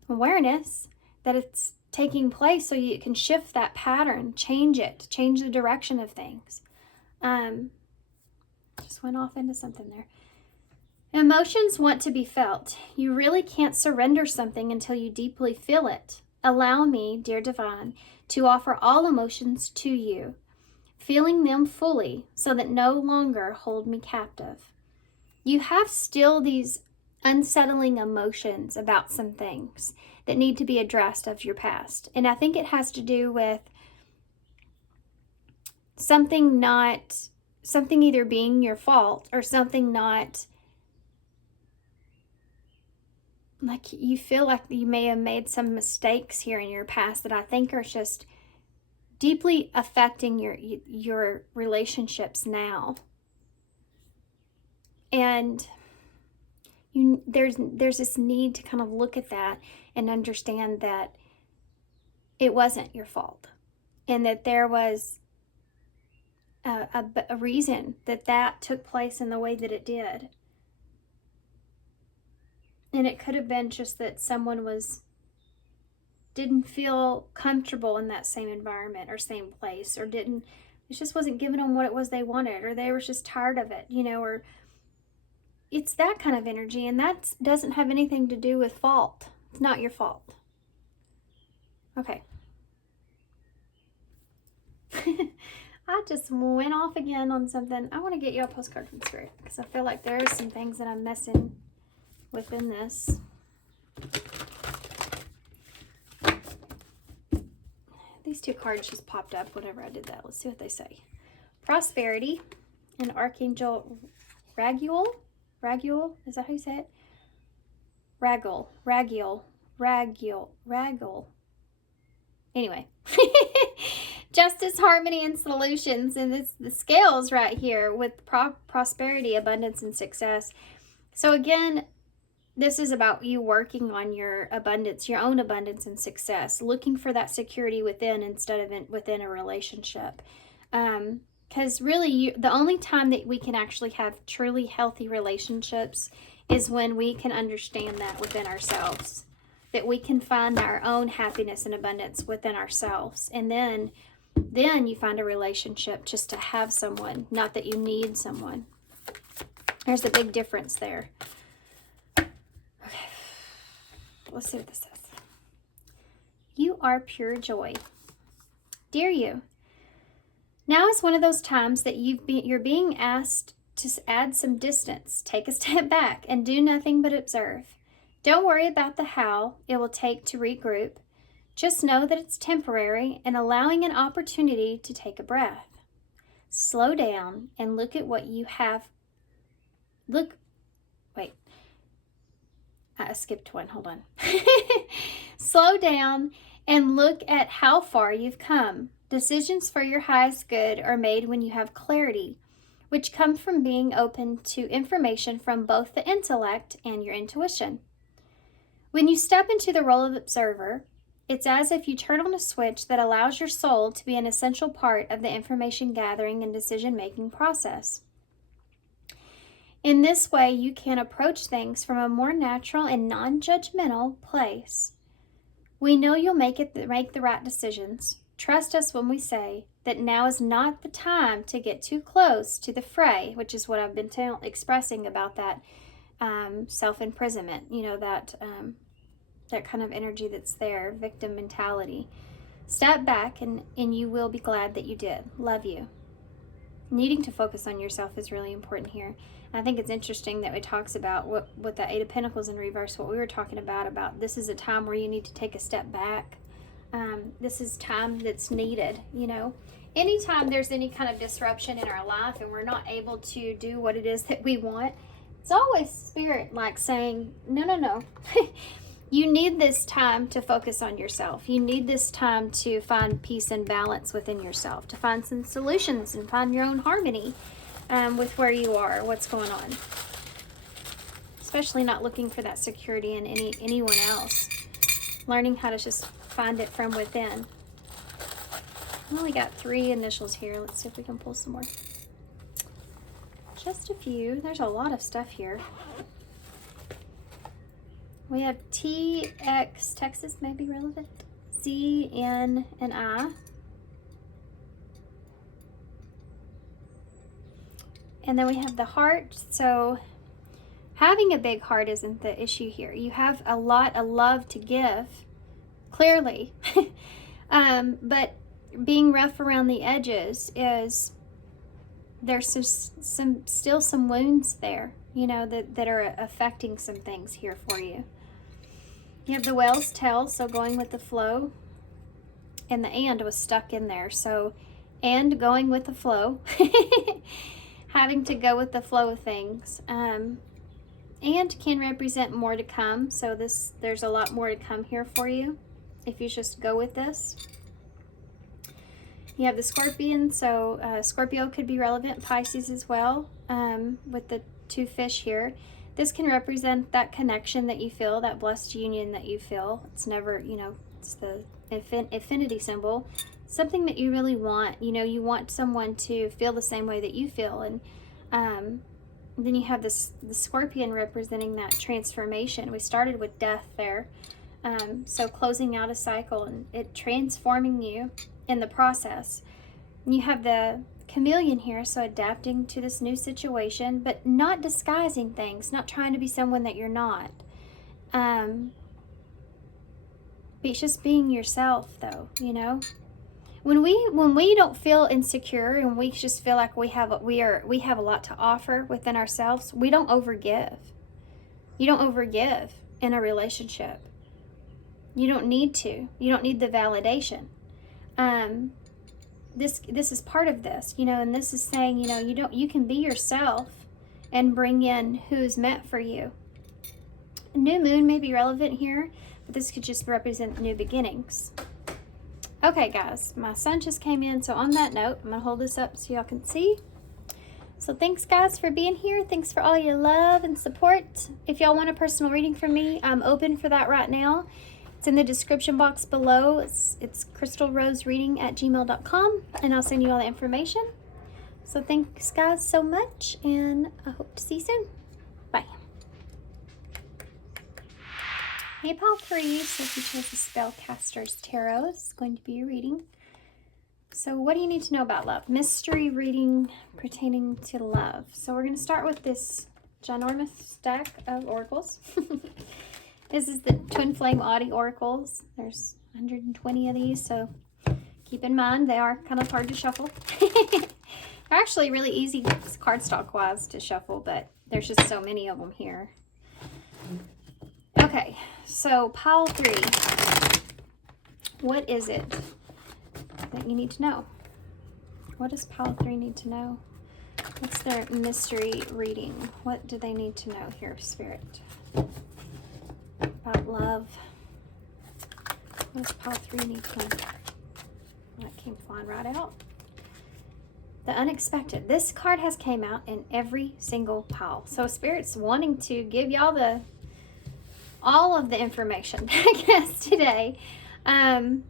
awareness that it's taking place so you can shift that pattern, change it, change the direction of things. Just went off into something there. Emotions want to be felt. You really can't surrender something until you deeply feel it. Allow me, dear Divine, to offer all emotions to you, feeling them fully so that no longer hold me captive. You have still these unsettling emotions about some things that need to be addressed of your past. And I think it has to do with something either being your fault or something not, like you feel like you may have made some mistakes here in your past that I think are just deeply affecting your relationships now. And there's this need to kind of look at that and understand that it wasn't your fault, and that there was a reason that took place in the way that it did. And it could have been just that someone didn't feel comfortable in that same environment or same place, or it just wasn't giving them what it was they wanted, or they were just tired of it, you know, or it's that kind of energy. And that doesn't have anything to do with fault. It's not your fault. Okay. I just went off again on something. I want to get you a postcard from Spirit because I feel like there are some things that I'm missing within this. These two cards just popped up whenever I did that. Let's see what they say. Prosperity and Archangel Raguel. Raguel? Is that how you say it? Raguel. Anyway. Justice, harmony, and solutions. And it's the scales right here with prosperity, abundance, and success. So again, this is about you working on your abundance, your own abundance and success, looking for that security within instead of within a relationship. Because really, the only time that we can actually have truly healthy relationships is when we can understand that within ourselves, that we can find our own happiness and abundance within ourselves. And then you find a relationship just to have someone, not that you need someone. There's a big difference there. Okay, let's see what this says. You are pure joy. Dear you, now is one of those times that you're being asked to add some distance, take a step back, and do nothing but observe. Don't worry about the how it will take to regroup. Just know that it's temporary and allowing an opportunity to take a breath. Slow down and look at what you have. I skipped one, hold on. Slow down and look at how far you've come. Decisions for your highest good are made when you have clarity, which comes from being open to information from both the intellect and your intuition. When you step into the role of observer, it's as if you turn on a switch that allows your soul to be an essential part of the information gathering and decision-making process. In this way, you can approach things from a more natural and non-judgmental place. We know you'll make the right decisions. Trust us when we say that now is not the time to get too close to the fray, which is what I've been expressing about that self-imprisonment, you know, that kind of energy that's there, victim mentality. Step back and you will be glad that you did. Love you. Needing to focus on yourself is really important here. I think it's interesting that it talks about what the Eight of Pentacles in reverse, what we were talking about this is a time where you need to take a step back. This is time that's needed, you know. Anytime there's any kind of disruption in our life and we're not able to do what it is that we want, it's always spirit like saying, no. You need this time to focus on yourself. You need this time to find peace and balance within yourself, to find some solutions and find your own harmony with where you are, what's going on. Especially not looking for that security in anyone else. Learning how to just find it from within. I only got 3 initials here. Let's see if we can pull some more. Just a few. There's a lot of stuff here. We have TX, Texas may be relevant. Z, N, and I. And then we have the heart. So having a big heart isn't the issue here. You have a lot of love to give, clearly. But being rough around the edges is, there's still some wounds there, you know, that are affecting some things here for you. You have the whale's tail, so going with the flow. And the and was stuck in there. So, and going with the flow. Having to go with the flow of things. And can represent more to come. So there's a lot more to come here for you if you just go with this. You have the scorpion, so Scorpio could be relevant, Pisces as well, with the 2 fish here. This can represent that connection that you feel, that blessed union that you feel. It's never, you know, it's the infinity symbol. Something that you really want. You know, you want someone to feel the same way that you feel. And then you have the scorpion representing that transformation. We started with death there. So closing out a cycle and it transforming you in the process. You have the chameleon here, so adapting to this new situation, but not disguising things, not trying to be someone that you're not. But it's just being yourself, though, you know. When we don't feel insecure and we just feel like we have a lot to offer within ourselves, we don't overgive. You don't overgive in a relationship. You don't need to. You don't need the validation. This is part of this, you know, and this is saying, you know, you can be yourself and bring in who's meant for you. New moon may be relevant here, but this could just represent new beginnings. Okay, guys, my sun just came in, so on that note, I'm gonna hold this up so y'all can see. So thanks, guys, for being here. Thanks for all your love and support. If y'all want a personal reading from me, I'm open for that right now. It's in the description box below. It's crystalrosereading@gmail.com, and I'll send you all the information. So thanks, guys, so much, and I hope to see you soon. Bye. Hey, Paul 3, so if you chose the Spellcasters Tarot, it's going to be your reading. So what do you need to know about love? Mystery reading pertaining to love. So we're going to start with this ginormous stack of oracles. This is the TwinFlame Oddity oracles. There's 120 of these, so keep in mind they are kind of hard to shuffle. They're actually really easy cardstock-wise to shuffle, but there's just so many of them here. Okay, so pile 3. What is it that you need to know? What does pile 3 need to know? What's their mystery reading? What do they need to know here, Spirit? About love. What does pile 3 need to know? That came flying right out. The unexpected. This card has came out in every single pile. So Spirit's wanting to give y'all all of the information, I guess, today. The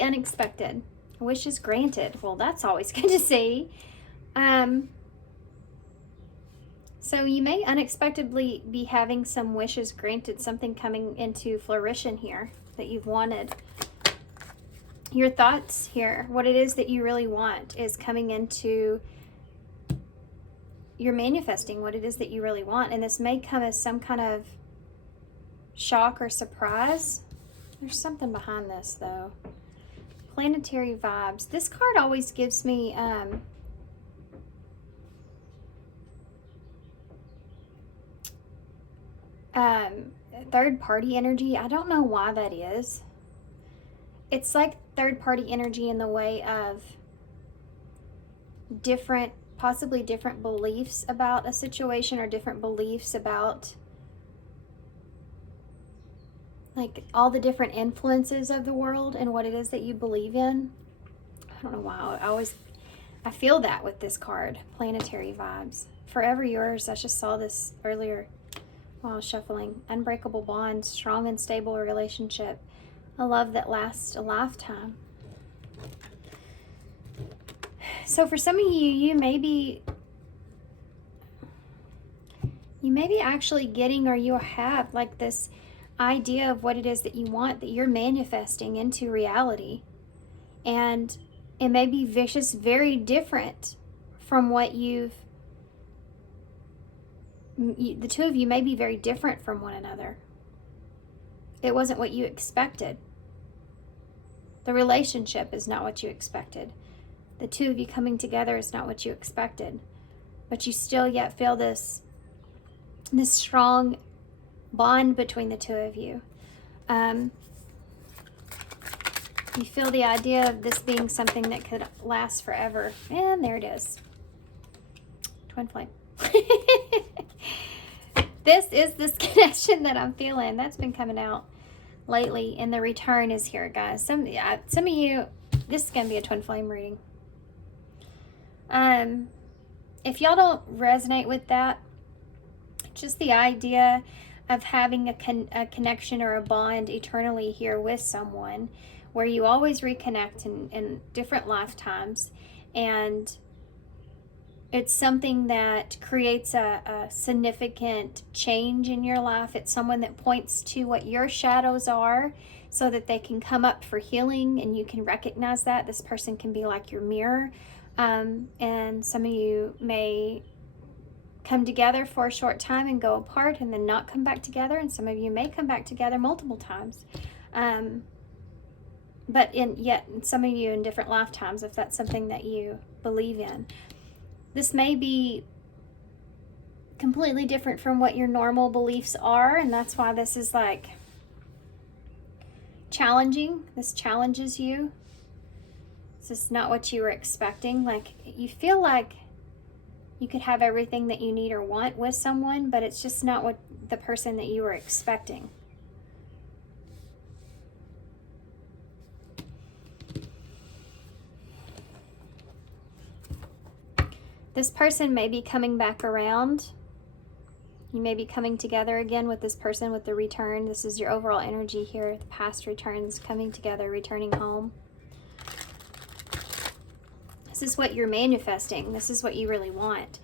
unexpected. Wishes granted. Well, that's always good to see. So you may unexpectedly be having some wishes granted, something coming into fruition here that you've wanted. Your thoughts here, what it is that you really want is coming into, you're manifesting what it is that you really want. And this may come as some kind of shock or surprise. There's something behind this though. Planetary vibes. This card always gives me third party energy. I don't know why that is. It's like third party energy in the way of different, possibly different beliefs about a situation, or different beliefs about like all the different influences of the world and what it is that you believe in. I don't know why. I feel that with this card, planetary vibes. Forever yours. I just saw this earlier while shuffling. Unbreakable bond, strong and stable relationship, a love that lasts a lifetime. So for some of you, you may be actually getting, or you have like this idea of what it is that you want, that you're manifesting into reality. And it may be very different from what the two of you may be very different from one another. It wasn't what you expected. The relationship is not what you expected. The two of you coming together is not what you expected. But you still yet feel this strong bond between the two of you. You feel the idea of this being something that could last forever. And there it is. Twin flame. This is this connection that I'm feeling. That's been coming out lately, and the return is here, guys. Some of you, this is going to be a twin flame reading. If y'all don't resonate with that, just the idea of having a connection or a bond eternally here with someone where you always reconnect in different lifetimes, and it's something that creates a significant change in your life. It's someone that points to what your shadows are so that they can come up for healing, and you can recognize that. This person can be like your mirror. And some of you may come together for a short time and go apart and then not come back together. And some of you may come back together multiple times. But yet some of you in different lifetimes, if that's something that you believe in. This may be completely different from what your normal beliefs are, and that's why this is like challenging. This challenges you. This is not what you were expecting. Like, you feel like you could have everything that you need or want with someone, but it's just not what the person that you were expecting. This person may be coming back around. You may be coming together again with this person with the return. This is your overall energy here. The past returns, coming together, returning home. This is what you're manifesting. This is what you really want.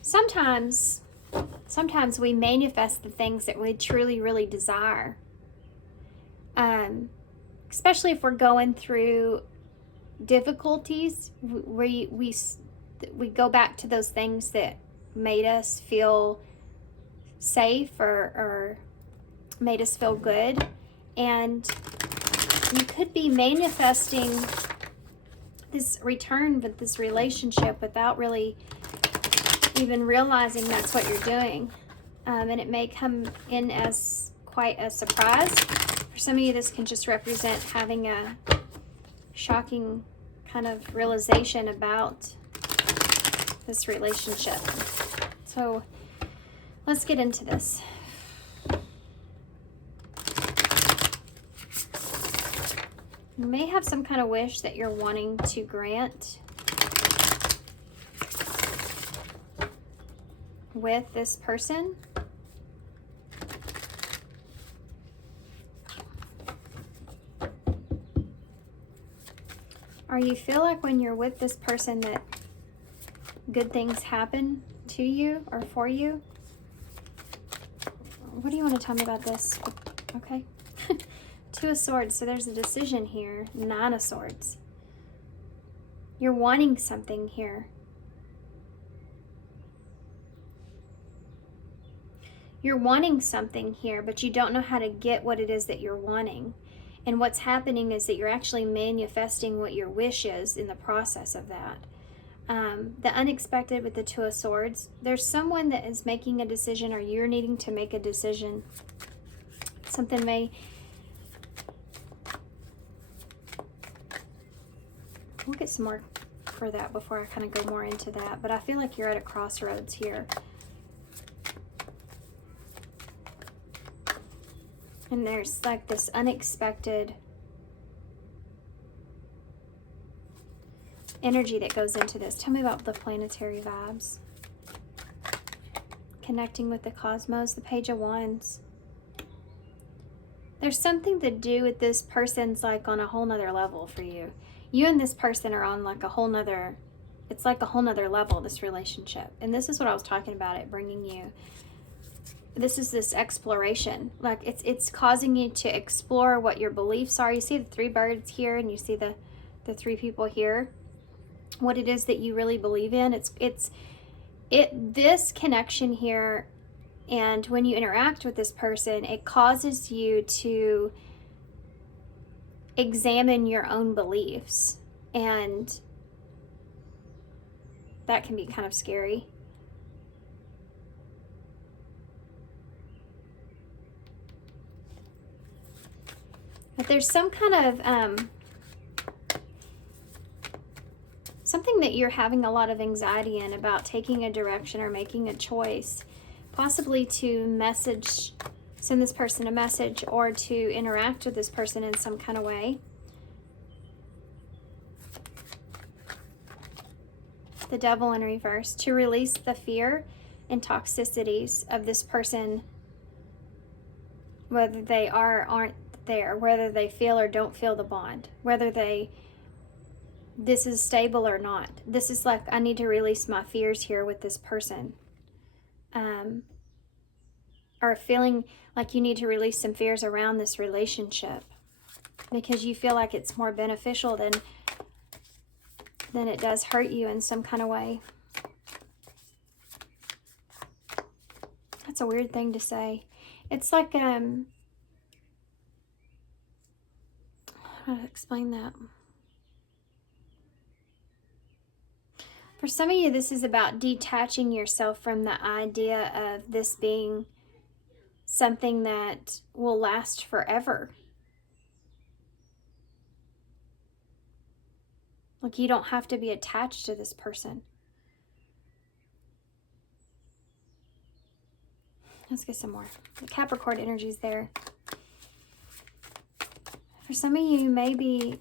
Sometimes sometimes we manifest the things that we truly, really desire. Especially if we're going through difficulties, we go back to those things that made us feel safe or made us feel good. And you could be manifesting this return with this relationship without really even realizing that's what you're doing. And it may come in as quite a surprise. For some of you, this can just represent having a shocking kind of realization about this relationship. So let's get into this. You may have some kind of wish that you're wanting to grant with this person. Or you feel like when you're with this person that good things happen to you or for you. What do you want to tell me about this? Okay. Two of Swords. So there's a decision here. Nine of Swords. You're wanting something here. You're wanting something here, but you don't know how to get what it is that you're wanting. And what's happening is that you're actually manifesting what your wish is in the process of that. The unexpected with the Two of Swords. There's someone that is making a decision, or you're needing to make a decision. Something may... We'll get some more for that before I kind of go more into that. But I feel like you're at a crossroads here. And there's like this unexpected energy that goes into this. Tell me about the planetary vibes. Connecting with the cosmos, the Page of Wands. There's something to do with this person's like on a whole nother level for you. You and this person are on like a whole nother, it's like a whole nother level, this relationship. And this is what I was talking about, it bringing you. This is this exploration. Like it's causing you to explore what your beliefs are. You see the three birds here, and you see the three people here. What it is that you really believe in. This connection here, and when you interact with this person, it causes you to examine your own beliefs, and that can be kind of scary. But there's some kind of something that you're having a lot of anxiety in about taking a direction or making a choice, possibly to send this person a message, or to interact with this person in some kind of way. The Devil in reverse. To release the fear and toxicities of this person, whether they are or aren't there, whether they feel or don't feel the bond, whether this is stable or not. This is like, I need to release my fears here with this person. Or feeling like you need to release some fears around this relationship because you feel like it's more beneficial than it does hurt you in some kind of way. That's a weird thing to say. It's like, how to explain that? For some of you, this is about detaching yourself from the idea of this being something that will last forever. Like, you don't have to be attached to this person. Let's get some more. The Capricorn energy is there. For some of you, you may be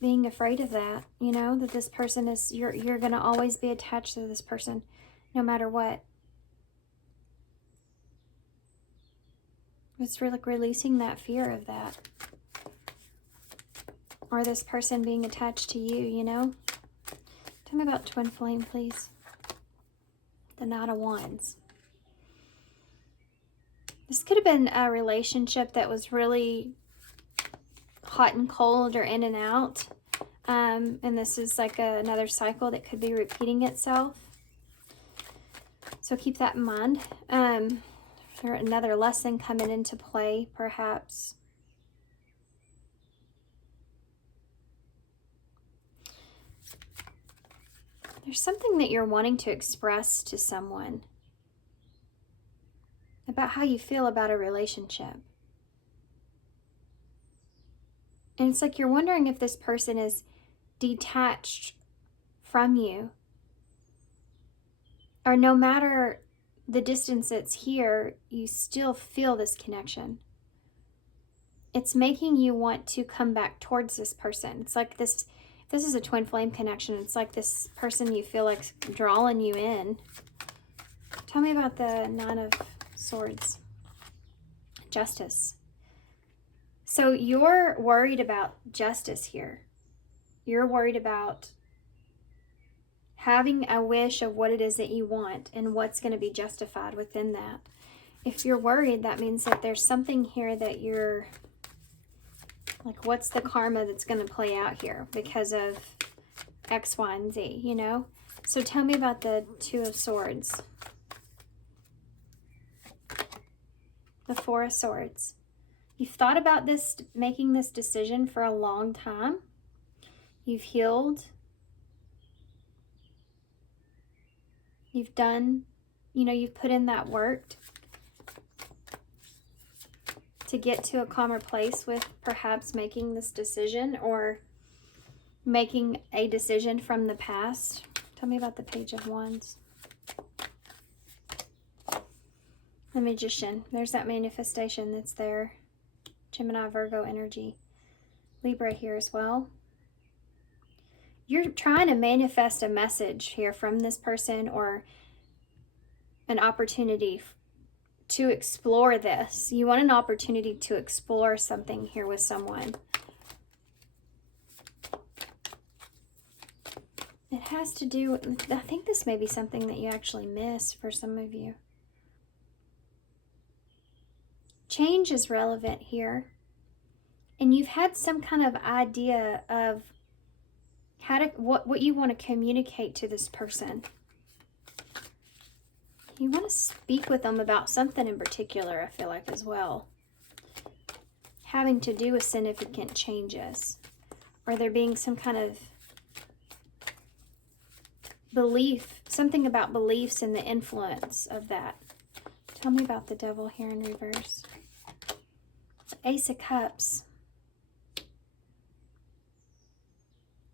being afraid of that, you know, that this person is, you're going to always be attached to this person no matter what. It's really like releasing that fear of that. Or this person being attached to you, you know. Tell me about twin flame, please. The Knight of Wands. This could have been a relationship that was really hot and cold or in and out. And this is like another cycle that could be repeating itself. So keep that in mind. Or another lesson coming into play, perhaps. There's something that you're wanting to express to someone about how you feel about a relationship. And it's like you're wondering if this person is detached from you, or no matter the distance it's here, you still feel this connection. It's making you want to come back towards this person. It's like this is a twin flame connection. It's like this person you feel like drawing you in. Tell me about the Nine of Swords. Justice. So you're worried about justice here. You're worried about having a wish of what it is that you want and what's going to be justified within that. If you're worried, that means that there's something here that you're like, what's the karma that's going to play out here because of X, Y, and Z, you know? So tell me about the Two of Swords. The Four of Swords. You've thought about this, making this decision for a long time. You've healed. You've done, you know, you've put in that work to get to a calmer place with perhaps making this decision or making a decision from the past. Tell me about the Page of Wands. The Magician. There's that manifestation that's there. Gemini, Virgo energy. Libra here as well. You're trying to manifest a message here from this person or an opportunity to explore this. You want an opportunity to explore something here with someone. It has to do with, I think this may be something that you actually miss for some of you. Change is relevant here. And you've had some kind of idea of how to, what you want to communicate to this person. You want to speak with them about something in particular, I feel like, as well. Having to do with significant changes. Or there being some kind of belief, something about beliefs and the influence of that. Tell me about the Devil here in reverse. Ace of Cups.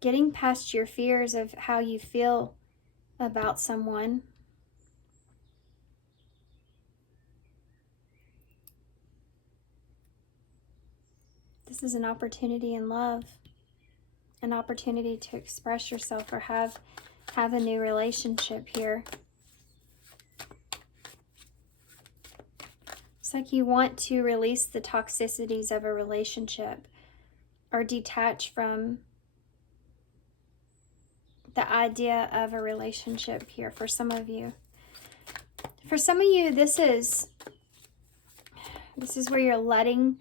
Getting past your fears of how you feel about someone. This is an opportunity in love. An opportunity to express yourself or have a new relationship here. It's like you want to release the toxicities of a relationship or detach from the idea of a relationship here for some of you. For some of you, this is where you're letting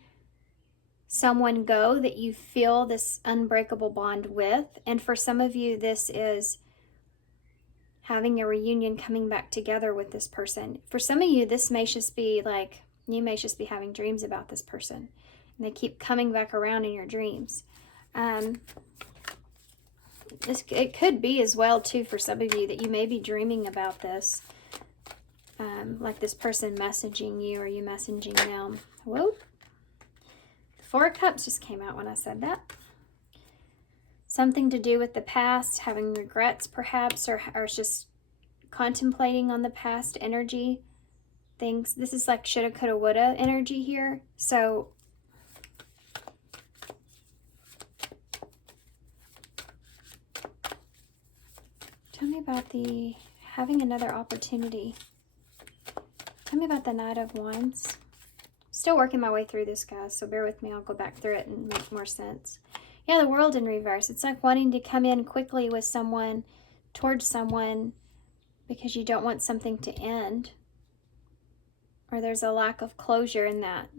someone go that you feel this unbreakable bond with. And for some of you, this is having a reunion, coming back together with this person. For some of you, this may just be like, you may just be having dreams about this person. And they keep coming back around in your dreams. It could be as well, too, for some of you that you may be dreaming about this. Like this person messaging you or you messaging them. Whoa. Four of Cups just came out when I said that. Something to do with the past, having regrets perhaps, or just contemplating on the past energy. Things. This is like shoulda, coulda, woulda energy here. So tell me about the having another opportunity. Tell me about the Knight of Wands. Still working my way through this, guys, so bear with me. I'll go back through it and make more sense. Yeah, the World in reverse. It's like wanting to come in quickly with someone, towards someone, because you don't want something to end, or there's a lack of closure in that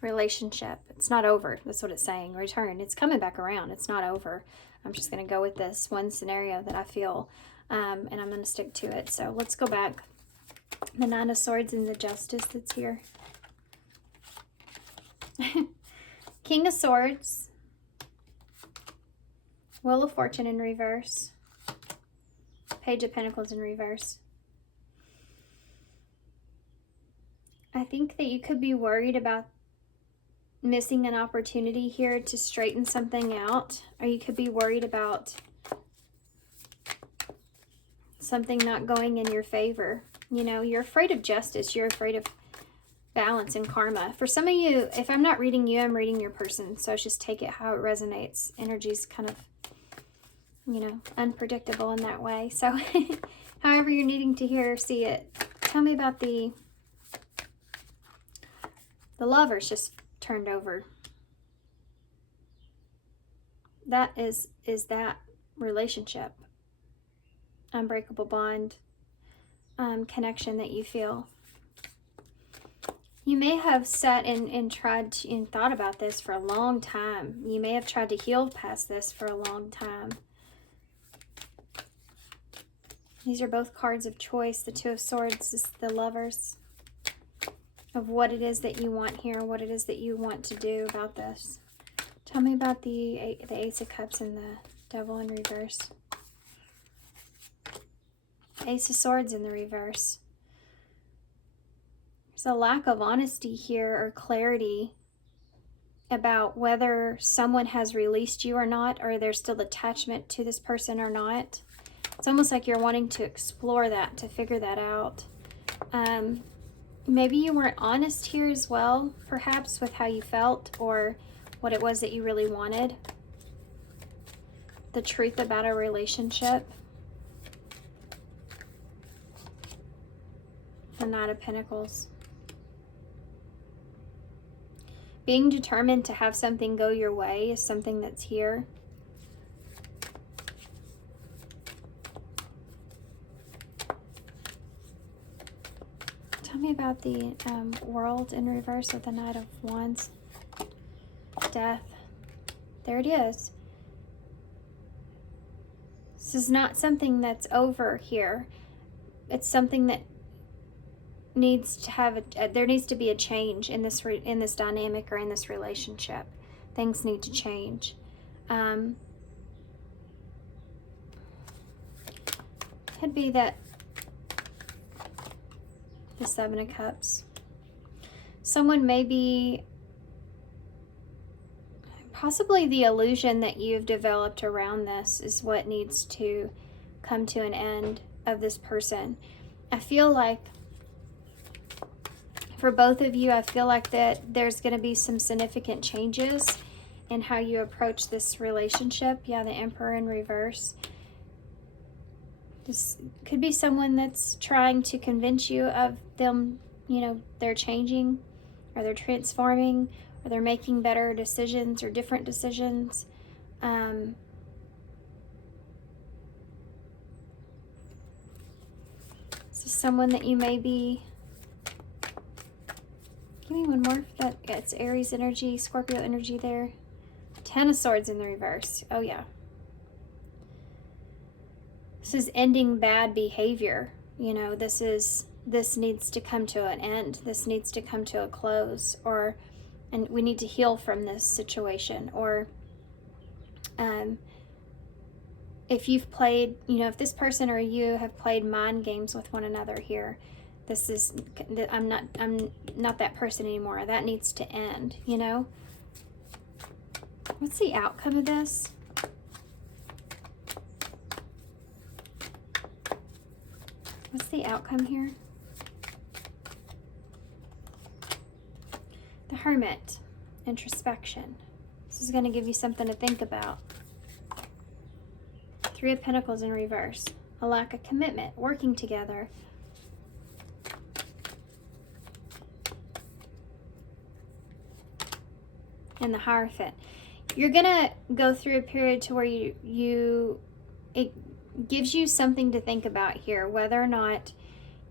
relationship. It's not over. That's what it's saying. Return. It's coming back around. It's not over. I'm just going to go with this one scenario that I feel, and I'm going to stick to it. So let's go back. The Nine of Swords and the Justice that's here. King of Swords. Wheel of Fortune in reverse. Page of Pentacles in reverse. I think that you could be worried about missing an opportunity here to straighten something out, or you could be worried about something not going in your favor. You know, you're afraid of justice. You're afraid of balance and karma. For some of you, if I'm not reading you, I'm reading your person. So just take it how it resonates. Energy's kind of, you know, unpredictable in that way. So however you're needing to hear or see it. Tell me about the Lovers just turned over. That is that relationship, unbreakable bond, connection that you feel. You may have sat and tried to, and thought about this for a long time. You may have tried to heal past this for a long time. These are both cards of choice. The Two of Swords is the Lovers, of what it is that you want here, what it is that you want to do about this. Tell me about the Ace of Cups and the Devil in reverse. Ace of Swords in the reverse. There's a lack of honesty here or clarity about whether someone has released you or not, or there's still attachment to this person or not. It's almost like you're wanting to explore that, to figure that out. Maybe you weren't honest here as well, perhaps, with how you felt or what it was that you really wanted. The truth about a relationship. The Knight of Pentacles. Being determined to have something go your way is something that's here. Tell me about the World in reverse with the Knight of Wands. Death. There it is. This is not something that's over here. It's something that needs to have there needs to be a change in this dynamic or in this relationship. Things need to change. Could be that the Seven of Cups. Someone may be, possibly the illusion that you've developed around this is what needs to come to an end of this person. I feel like for both of you, I feel like that there's going to be some significant changes in how you approach this relationship. Yeah, the Emperor in reverse. This could be someone that's trying to convince you of them, you know, they're changing or they're transforming or they're making better decisions or different decisions. This is someone that you may be... Give me one more. That it's Aries energy, Scorpio energy there. Ten of Swords in the reverse. Oh yeah. This is ending bad behavior. You know, this needs to come to an end. This needs to come to a close, and we need to heal from this situation. Or if you've played, you know, if this person or you have played mind games with one another here, this is, I'm not that person anymore. That needs to end, you know? What's the outcome of this? What's the outcome here? The Hermit. Introspection. This is going to give you something to think about. Three of Pentacles in reverse. A lack of commitment. Working together. And the Hierophant. You're going to go through a period to where gives you something to think about here, whether or not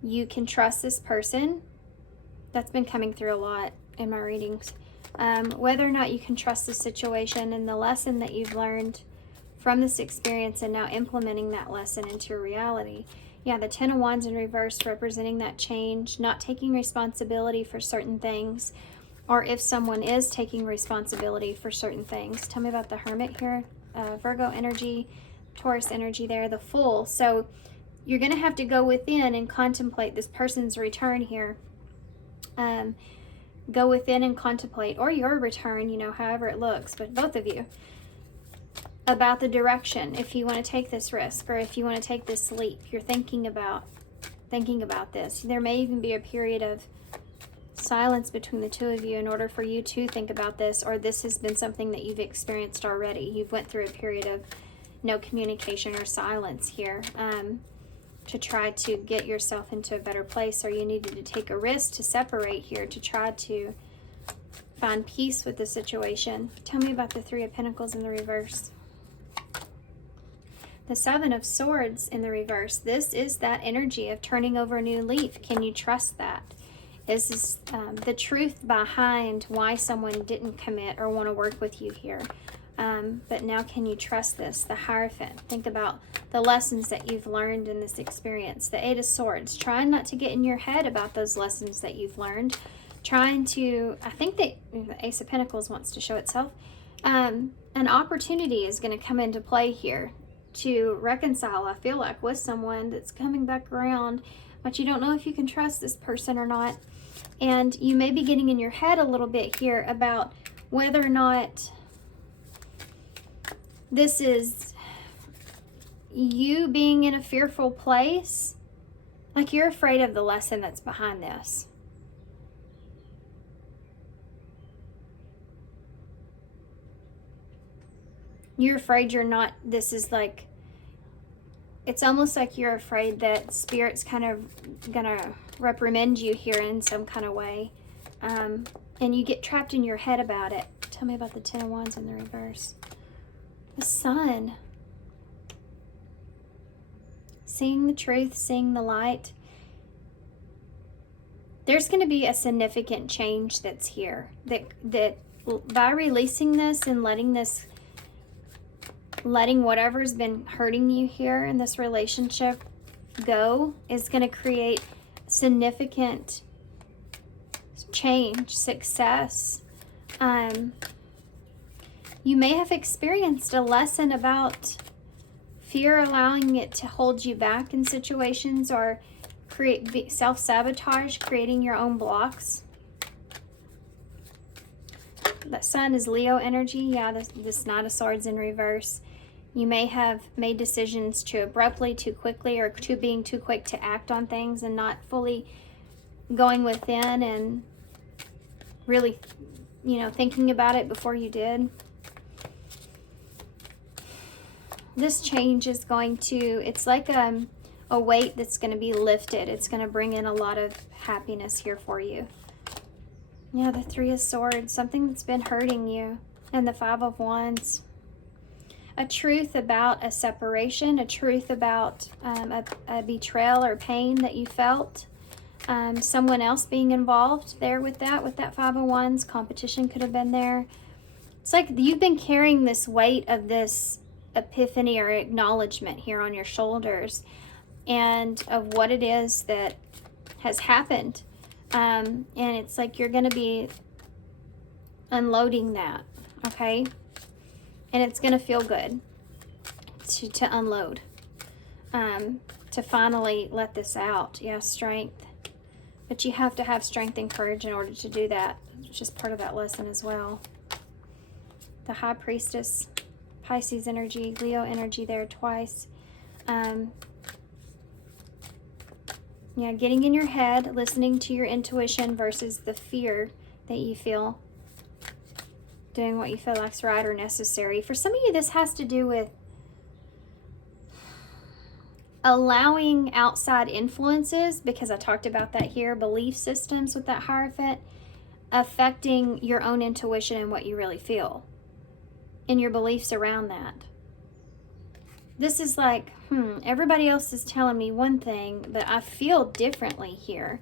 you can trust this person. That's been coming through a lot in my readings. Whether or not you can trust the situation and the lesson that you've learned from this experience and now implementing that lesson into your reality. Yeah, the Ten of Wands in reverse representing that change, not taking responsibility for certain things, or if someone is taking responsibility for certain things. Tell me about the Hermit here. Virgo energy, Taurus energy there, the Fool. So you're going to have to go within and contemplate this person's return here. Go within and contemplate, or your return, you know, however it looks, but both of you, about the direction, if you want to take this risk or if you want to take this leap. You're thinking about this. There may even be a period of silence between the two of you in order for you to think about this, or this has been something that you've experienced already. You've went through a period of no communication or silence here, to try to get yourself into a better place, or you needed to take a risk to separate here to try to find peace with the situation. Tell me about the Three of Pentacles in the reverse. The Seven of Swords in the reverse. This is that energy of turning over a new leaf. Can you trust that? This is the truth behind why someone didn't commit or want to work with you here. But now can you trust this? The Hierophant. Think about the lessons that you've learned in this experience. The Eight of Swords. Trying not to get in your head about those lessons that you've learned. Trying to, I think that the Ace of Pentacles wants to show itself. An opportunity is going to come into play here to reconcile, I feel like, with someone that's coming back around, but you don't know if you can trust this person or not. And you may be getting in your head a little bit here about whether or not this is you being in a fearful place. Like you're afraid of the lesson that's behind this. You're afraid you're not, this is like, it's almost like you're afraid that Spirit's kind of gonna reprimand you here in some kind of way. And you get trapped in your head about it. Tell me about the Ten of Wands in the reverse. The Sun. Seeing the truth, seeing the light. There's going to be a significant change that's here. That by releasing this and letting whatever's been hurting you here in this relationship go is going to create significant change, success. You may have experienced a lesson about fear allowing it to hold you back in situations, or create self-sabotage, creating your own blocks. The Sun is Leo energy. Yeah, this Knight of Swords in reverse. You may have made decisions too abruptly, too quickly, or being too quick to act on things and not fully going within and really, thinking about it before you did. This change is going to, it's like a weight that's going to be lifted. It's going to bring in a lot of happiness here for you. Yeah, the Three of Swords, something that's been hurting you. And the Five of Wands. A truth about a separation, a truth about a betrayal or pain that you felt. Someone else being involved there with that Five of Wands. Competition could have been there. It's like you've been carrying this weight of this epiphany or acknowledgement here on your shoulders, and of what it is that has happened. And it's like you're going to be unloading that, okay? And it's going to feel good to unload, to finally let this out. Yeah, strength. But you have to have strength and courage in order to do that. It's just part of that lesson as well. The High Priestess, Pisces energy, Leo energy there twice. Yeah, getting in your head, listening to your intuition versus the fear that you feel. Doing what you feel like's right or necessary. For some of you, this has to do with allowing outside influences, because I talked about that here, belief systems with that Hierophant, affecting your own intuition and what you really feel, and your beliefs around that. This is like, everybody else is telling me one thing, but I feel differently here.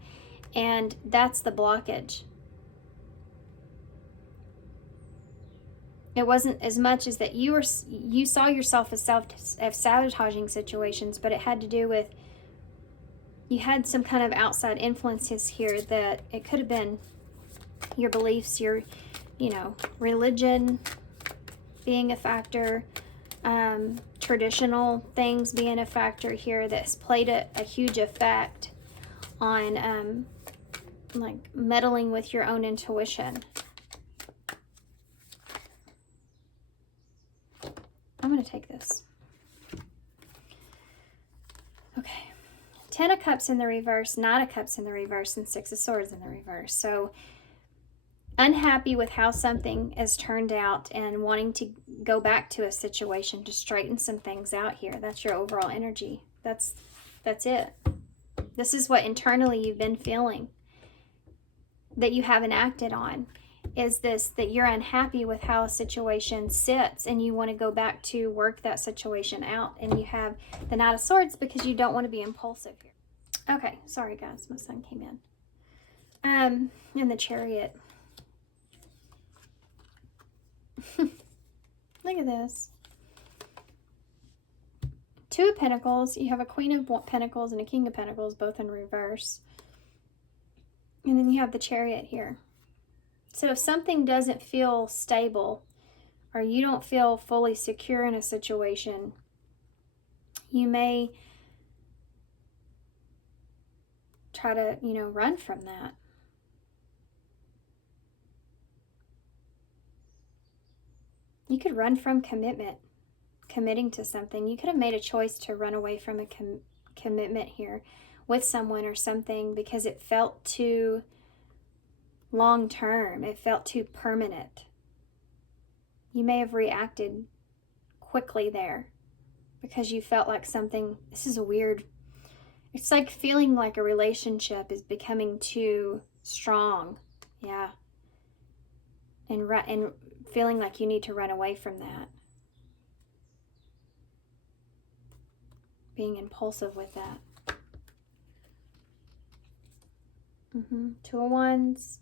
And that's the blockage. It wasn't as much as that you saw yourself as sabotaging situations, but it had to do with, you had some kind of outside influences here that it could have been your beliefs, your, religion being a factor, traditional things being a factor here that's played a huge effect on like meddling with your own intuition. I'm going to take this. Okay. 10 of Cups in the reverse, 9 of Cups in the reverse, and 6 of Swords in the reverse. So unhappy with how something has turned out and wanting to go back to a situation to straighten some things out here. That's your overall energy. That's it. This is what internally you've been feeling that you haven't acted on. Is this, that you're unhappy with how a situation sits and you want to go back to work that situation out, and you have the Knight of Swords because you don't want to be impulsive here. Okay, sorry guys, my son came in. And the Chariot. Look at this. 2 of Pentacles. You have a Queen of Pentacles and a King of Pentacles, both in reverse. And then you have the Chariot here. So if something doesn't feel stable, or you don't feel fully secure in a situation, you may try to, run from that. You could run from commitment, committing to something. You could have made a choice to run away from a commitment here with someone or something because it felt too long term. It felt too permanent. You may have reacted quickly there because you felt like something, this is a weird, it's like feeling like a relationship is becoming too strong. Yeah. And feeling like you need to run away from that. Being impulsive with that. 2 of Wands,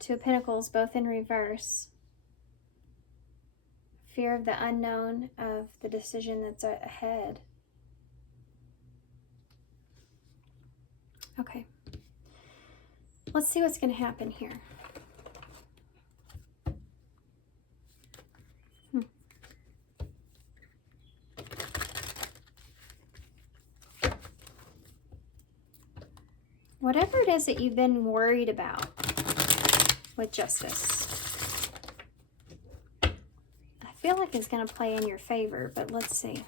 2 of Pentacles, both in reverse. Fear of the unknown, of the decision that's ahead. Okay. Let's see what's going to happen here. Whatever it is that you've been worried about with Justice, I feel like it's going to play in your favor, but let's see.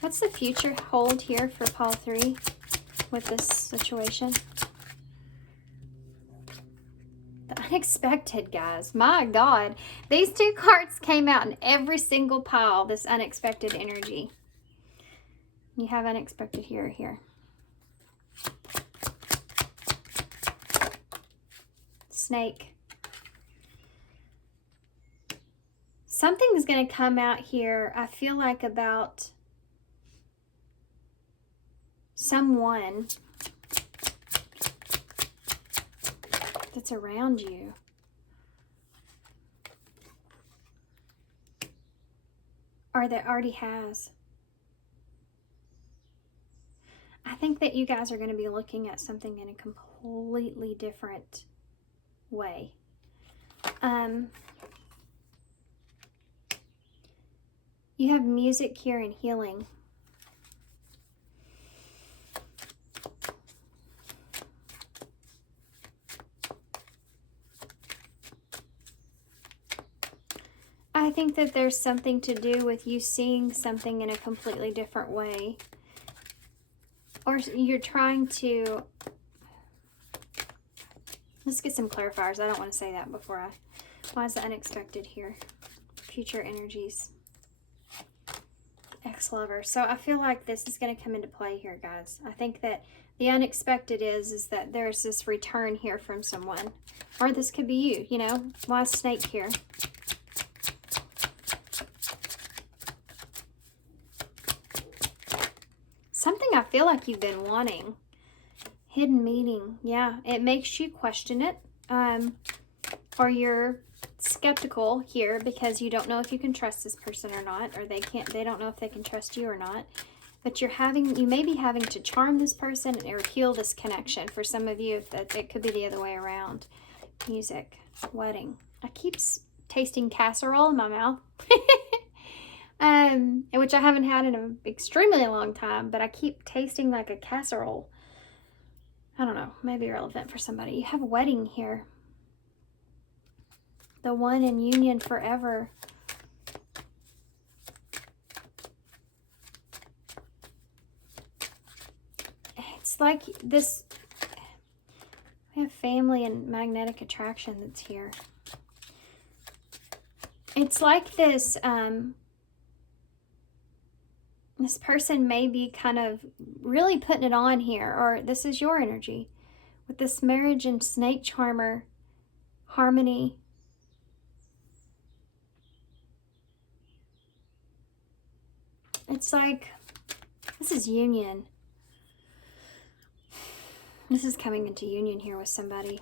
What's the future hold here for Pile 3 with this situation? The unexpected, guys. My God. These 2 cards came out in every single pile, this unexpected energy. You have unexpected here. Snake. Something is going to come out here, I feel like, about someone that's around you. Or that already has. I think that you guys are going to be looking at something in a completely different way. You have music here and healing. I think that there's something to do with you seeing something in a completely different way. Or you're trying to... Let's get some clarifiers. I don't want to say that before I... Why is the unexpected here? Future energies. Ex-lover. So I feel like this is going to come into play here, guys. I think that the unexpected is that there's this return here from someone. Or this could be you, Why is snake here? I feel like you've been wanting. Hidden meaning. Yeah, it makes you question it. Or you're skeptical here because you don't know if you can trust this person or not, or they don't know if they can trust you or not. But you may be having to charm this person or heal this connection. For some of you, it could be the other way around. Music, wedding. I keep tasting casserole in my mouth. Which I haven't had in an extremely long time, but I keep tasting like a casserole. I don't know, maybe relevant for somebody. You have a wedding here. The one in union forever. It's like this, we have family and magnetic attraction that's here. It's like this, this person may be kind of really putting it on here, or this is your energy with this marriage and snake charmer harmony. It's like, this is union. This is coming into union here with somebody.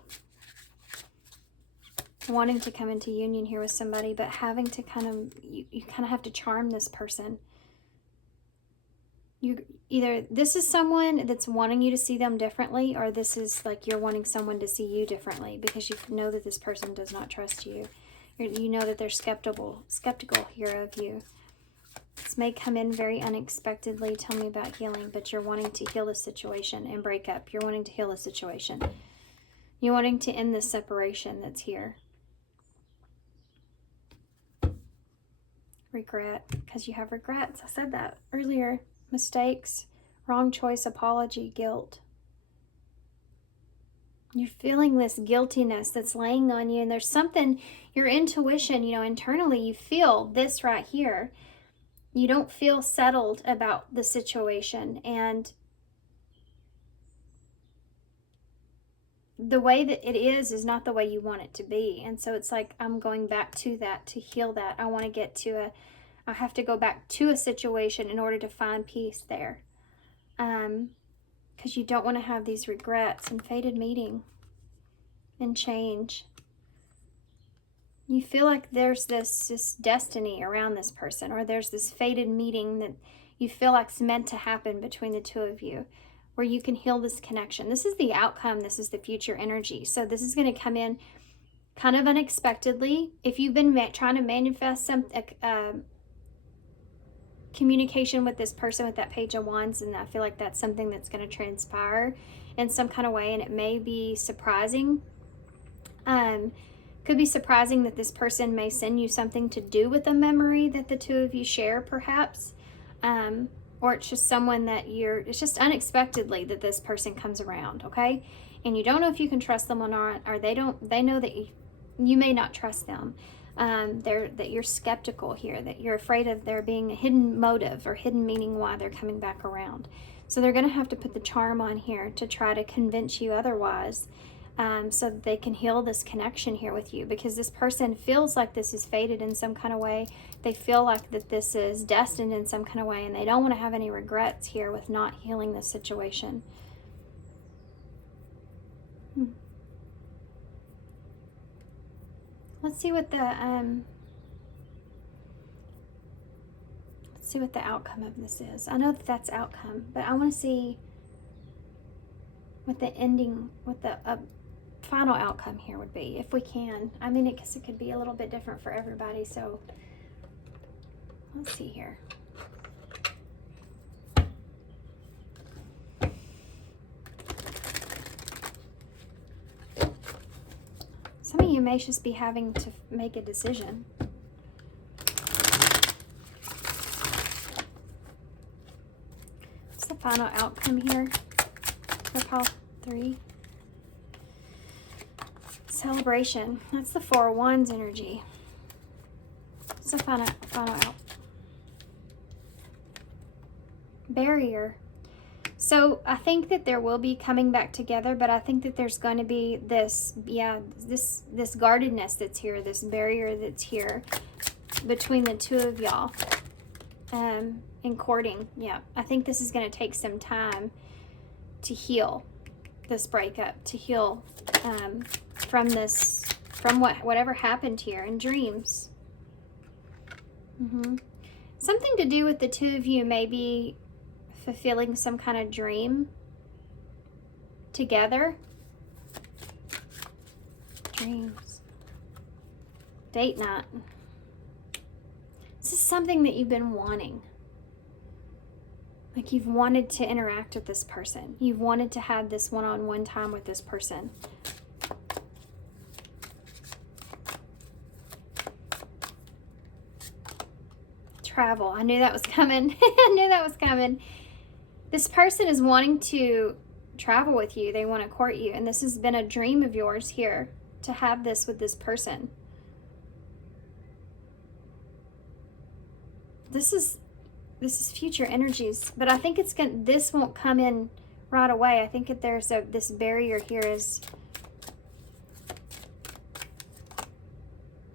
Wanting to come into union here with somebody, but having to kind of, you kind of have to charm this person. Either this is someone that's wanting you to see them differently, or this is like you're wanting someone to see you differently because you know that this person does not trust you. You know that they're skeptical here of you. This may come in very unexpectedly. Tell me about healing, but you're wanting to heal the situation and break up. You're wanting to heal the situation. You're wanting to end this separation that's here. Regret, because you have regrets. I said that earlier. Mistakes, wrong choice, apology, guilt. You're feeling this guiltiness that's laying on you, and there's something, your intuition, internally you feel this right here. You don't feel settled about the situation, and the way that it is not the way you want it to be. And so it's like, I'm going back to that to heal that. I want to get to I have to go back to a situation in order to find peace there. Because you don't want to have these regrets and fated meeting and change. You feel like there's this destiny around this person, or there's this fated meeting that you feel like's meant to happen between the two of you, where you can heal this connection. This is the outcome. This is the future energy. So this is going to come in kind of unexpectedly. If you've been trying to manifest some communication with this person with that Page of Wands, and I feel like that's something that's going to transpire in some kind of way, and it may be surprising. Could be surprising that this person may send you something to do with a memory that the two of you share, perhaps. Or it's just someone that it's just unexpectedly that this person comes around, okay? And you don't know if you can trust them or not, or they know that you may not trust them. That you're skeptical here, that you're afraid of there being a hidden motive or hidden meaning why they're coming back around. So they're going to have to put the charm on here to try to convince you otherwise, so that they can heal this connection here with you, because this person feels like this is fated in some kind of way. They feel like that this is destined in some kind of way, and they don't want to have any regrets here with not healing this situation. Let's see what the outcome of this is. I know that that's outcome, but I want to see what the ending, what the final outcome here would be, if we can. I mean, because it could be a little bit different for everybody. So let's see here. Some of you may just be having to make a decision. What's the final outcome here for pile 3? Celebration. That's the Four of Wands energy. What's the final out? Barrier. So I think that there will be coming back together, but I think that there's going to be this guardedness that's here, this barrier that's here between the two of y'all. in courting. Yeah, I think this is going to take some time to heal this breakup, to heal from this, from whatever happened here in dreams. Something to do with the two of you maybe fulfilling some kind of dream together. Dreams. Date night. This is something that you've been wanting. Like you've wanted to interact with this person. You've wanted to have this one-on-one time with this person. Travel. I knew that was coming. I knew that was coming. This person is wanting to travel with you. They want to court you. And this has been a dream of yours here, to have this with this person. This is future energies, but I think this won't come in right away. I think that there's this barrier here is,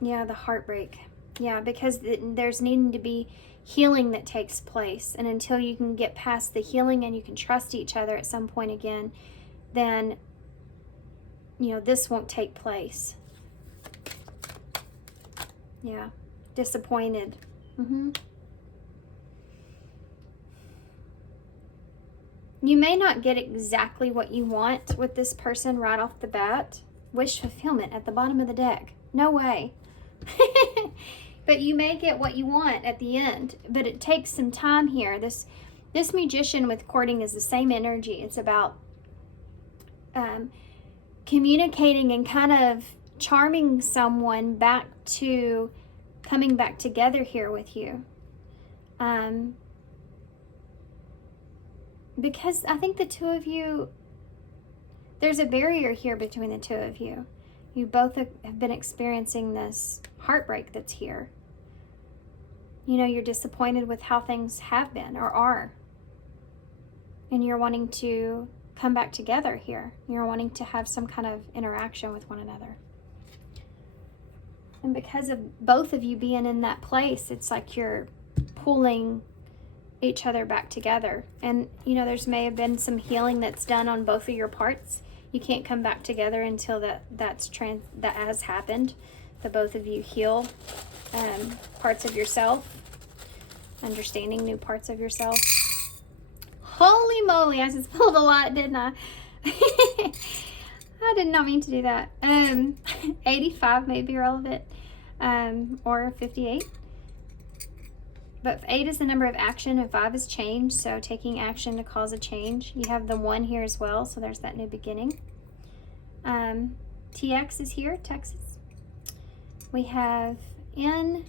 yeah, the heartbreak. Yeah, because there's needing to be healing that takes place, and until you can get past the healing and you can trust each other at some point again, then this won't take place. Yeah, disappointed. You may not get exactly what you want with this person right off the bat. Wish fulfillment at the bottom of the deck. No way. But you may get what you want at the end. But it takes some time here. This Magician with courting is the same energy. It's about communicating and kind of charming someone back to coming back together here with you. Because I think the two of you, there's a barrier here between the two of you. You both have been experiencing this heartbreak that's here. You're disappointed with how things have been or are. And you're wanting to come back together here. You're wanting to have some kind of interaction with one another. And because of both of you being in that place, it's like you're pulling each other back together. And there's may have been some healing that's done on both of your parts. You can't come back together until that has happened. The both of you heal parts of yourself, understanding new parts of yourself. Holy moly, I just pulled a lot, didn't I? I did not mean to do that. 85 may be relevant, or 58. But 8 is the number of action and 5 is change, so taking action to cause a change. You have the 1 here as well, so there's that new beginning. TX is here, Texas. We have NSI,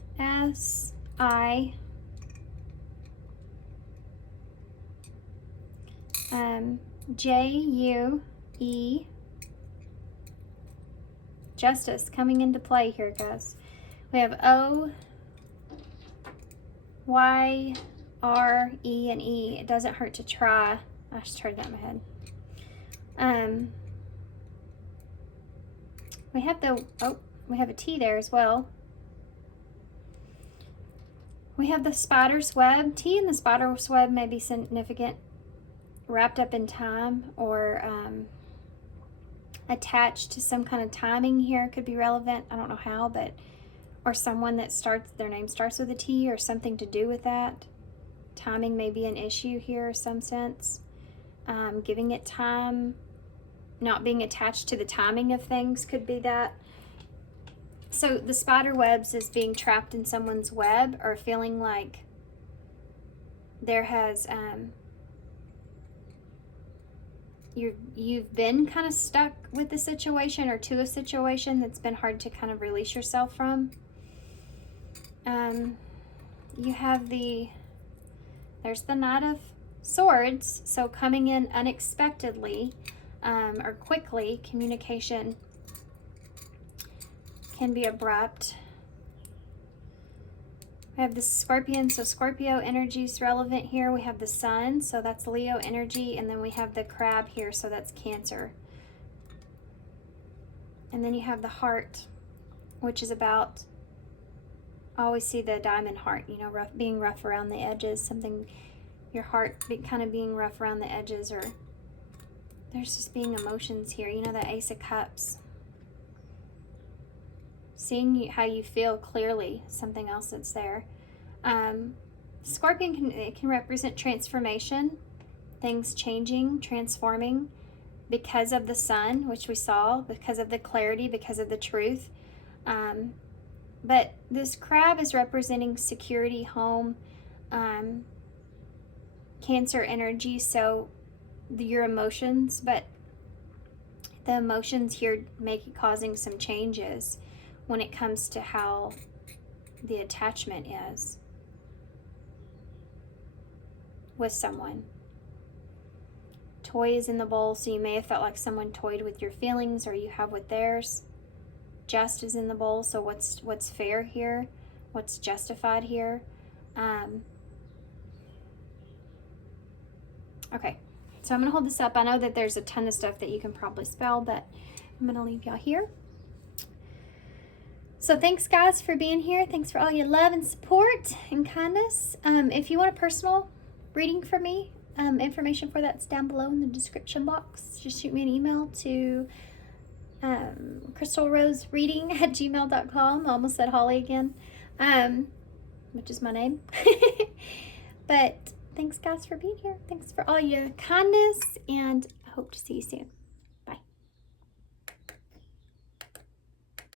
JUE, Justice coming into play here, guys. We have O, Y, R, E, and E. It doesn't hurt to try. I just heard that in my head. We have we have a T there as well. We have the spider's web. T in the spider's web may be significant, wrapped up in time, or attached to some kind of timing here. Could be relevant. I don't know how, but or someone that their name starts with a T, or something to do with that. Timing may be an issue here in some sense. Giving it time, not being attached to the timing of things could be that. So the spider webs is being trapped in someone's web, or feeling like there has you've been kind of stuck with the situation, or to a situation that's been hard to kind of release yourself from. You have there's the Knight of Swords, so coming in unexpectedly or quickly. Communication can be abrupt. We have the Scorpion, so Scorpio energy is relevant here. We have the Sun, so that's Leo energy, and then we have the Crab here, so that's Cancer. And then you have the Heart, which is about I always see the diamond heart, you know, being rough around the edges, something, your heart kind of being rough around the edges, or there's just being emotions here. You know, the Ace of Cups. Seeing how you feel clearly, something else that's there. Scorpion can represent transformation, things changing, transforming because of the sun, which we saw, because of the clarity, because of the truth. But this crab is representing security, home, Cancer energy, so your emotions, but the emotions here causing some changes when it comes to how the attachment is with someone. Toy is in the bowl, so you may have felt like someone toyed with your feelings, or you have with theirs. Just is in the bowl, so what's fair here? What's justified here? Okay, so I'm going to hold this up. I know that there's a ton of stuff that you can probably spell, but I'm going to leave y'all here. So thanks, guys, for being here. Thanks for all your love and support and kindness. If you want a personal reading from me, information for that's down below in the description box. Just shoot me an email to crystalrosereading@gmail.com. I almost said Holly again, which is my name. But thanks, guys, for being here. Thanks for all your kindness, and I hope to see you soon.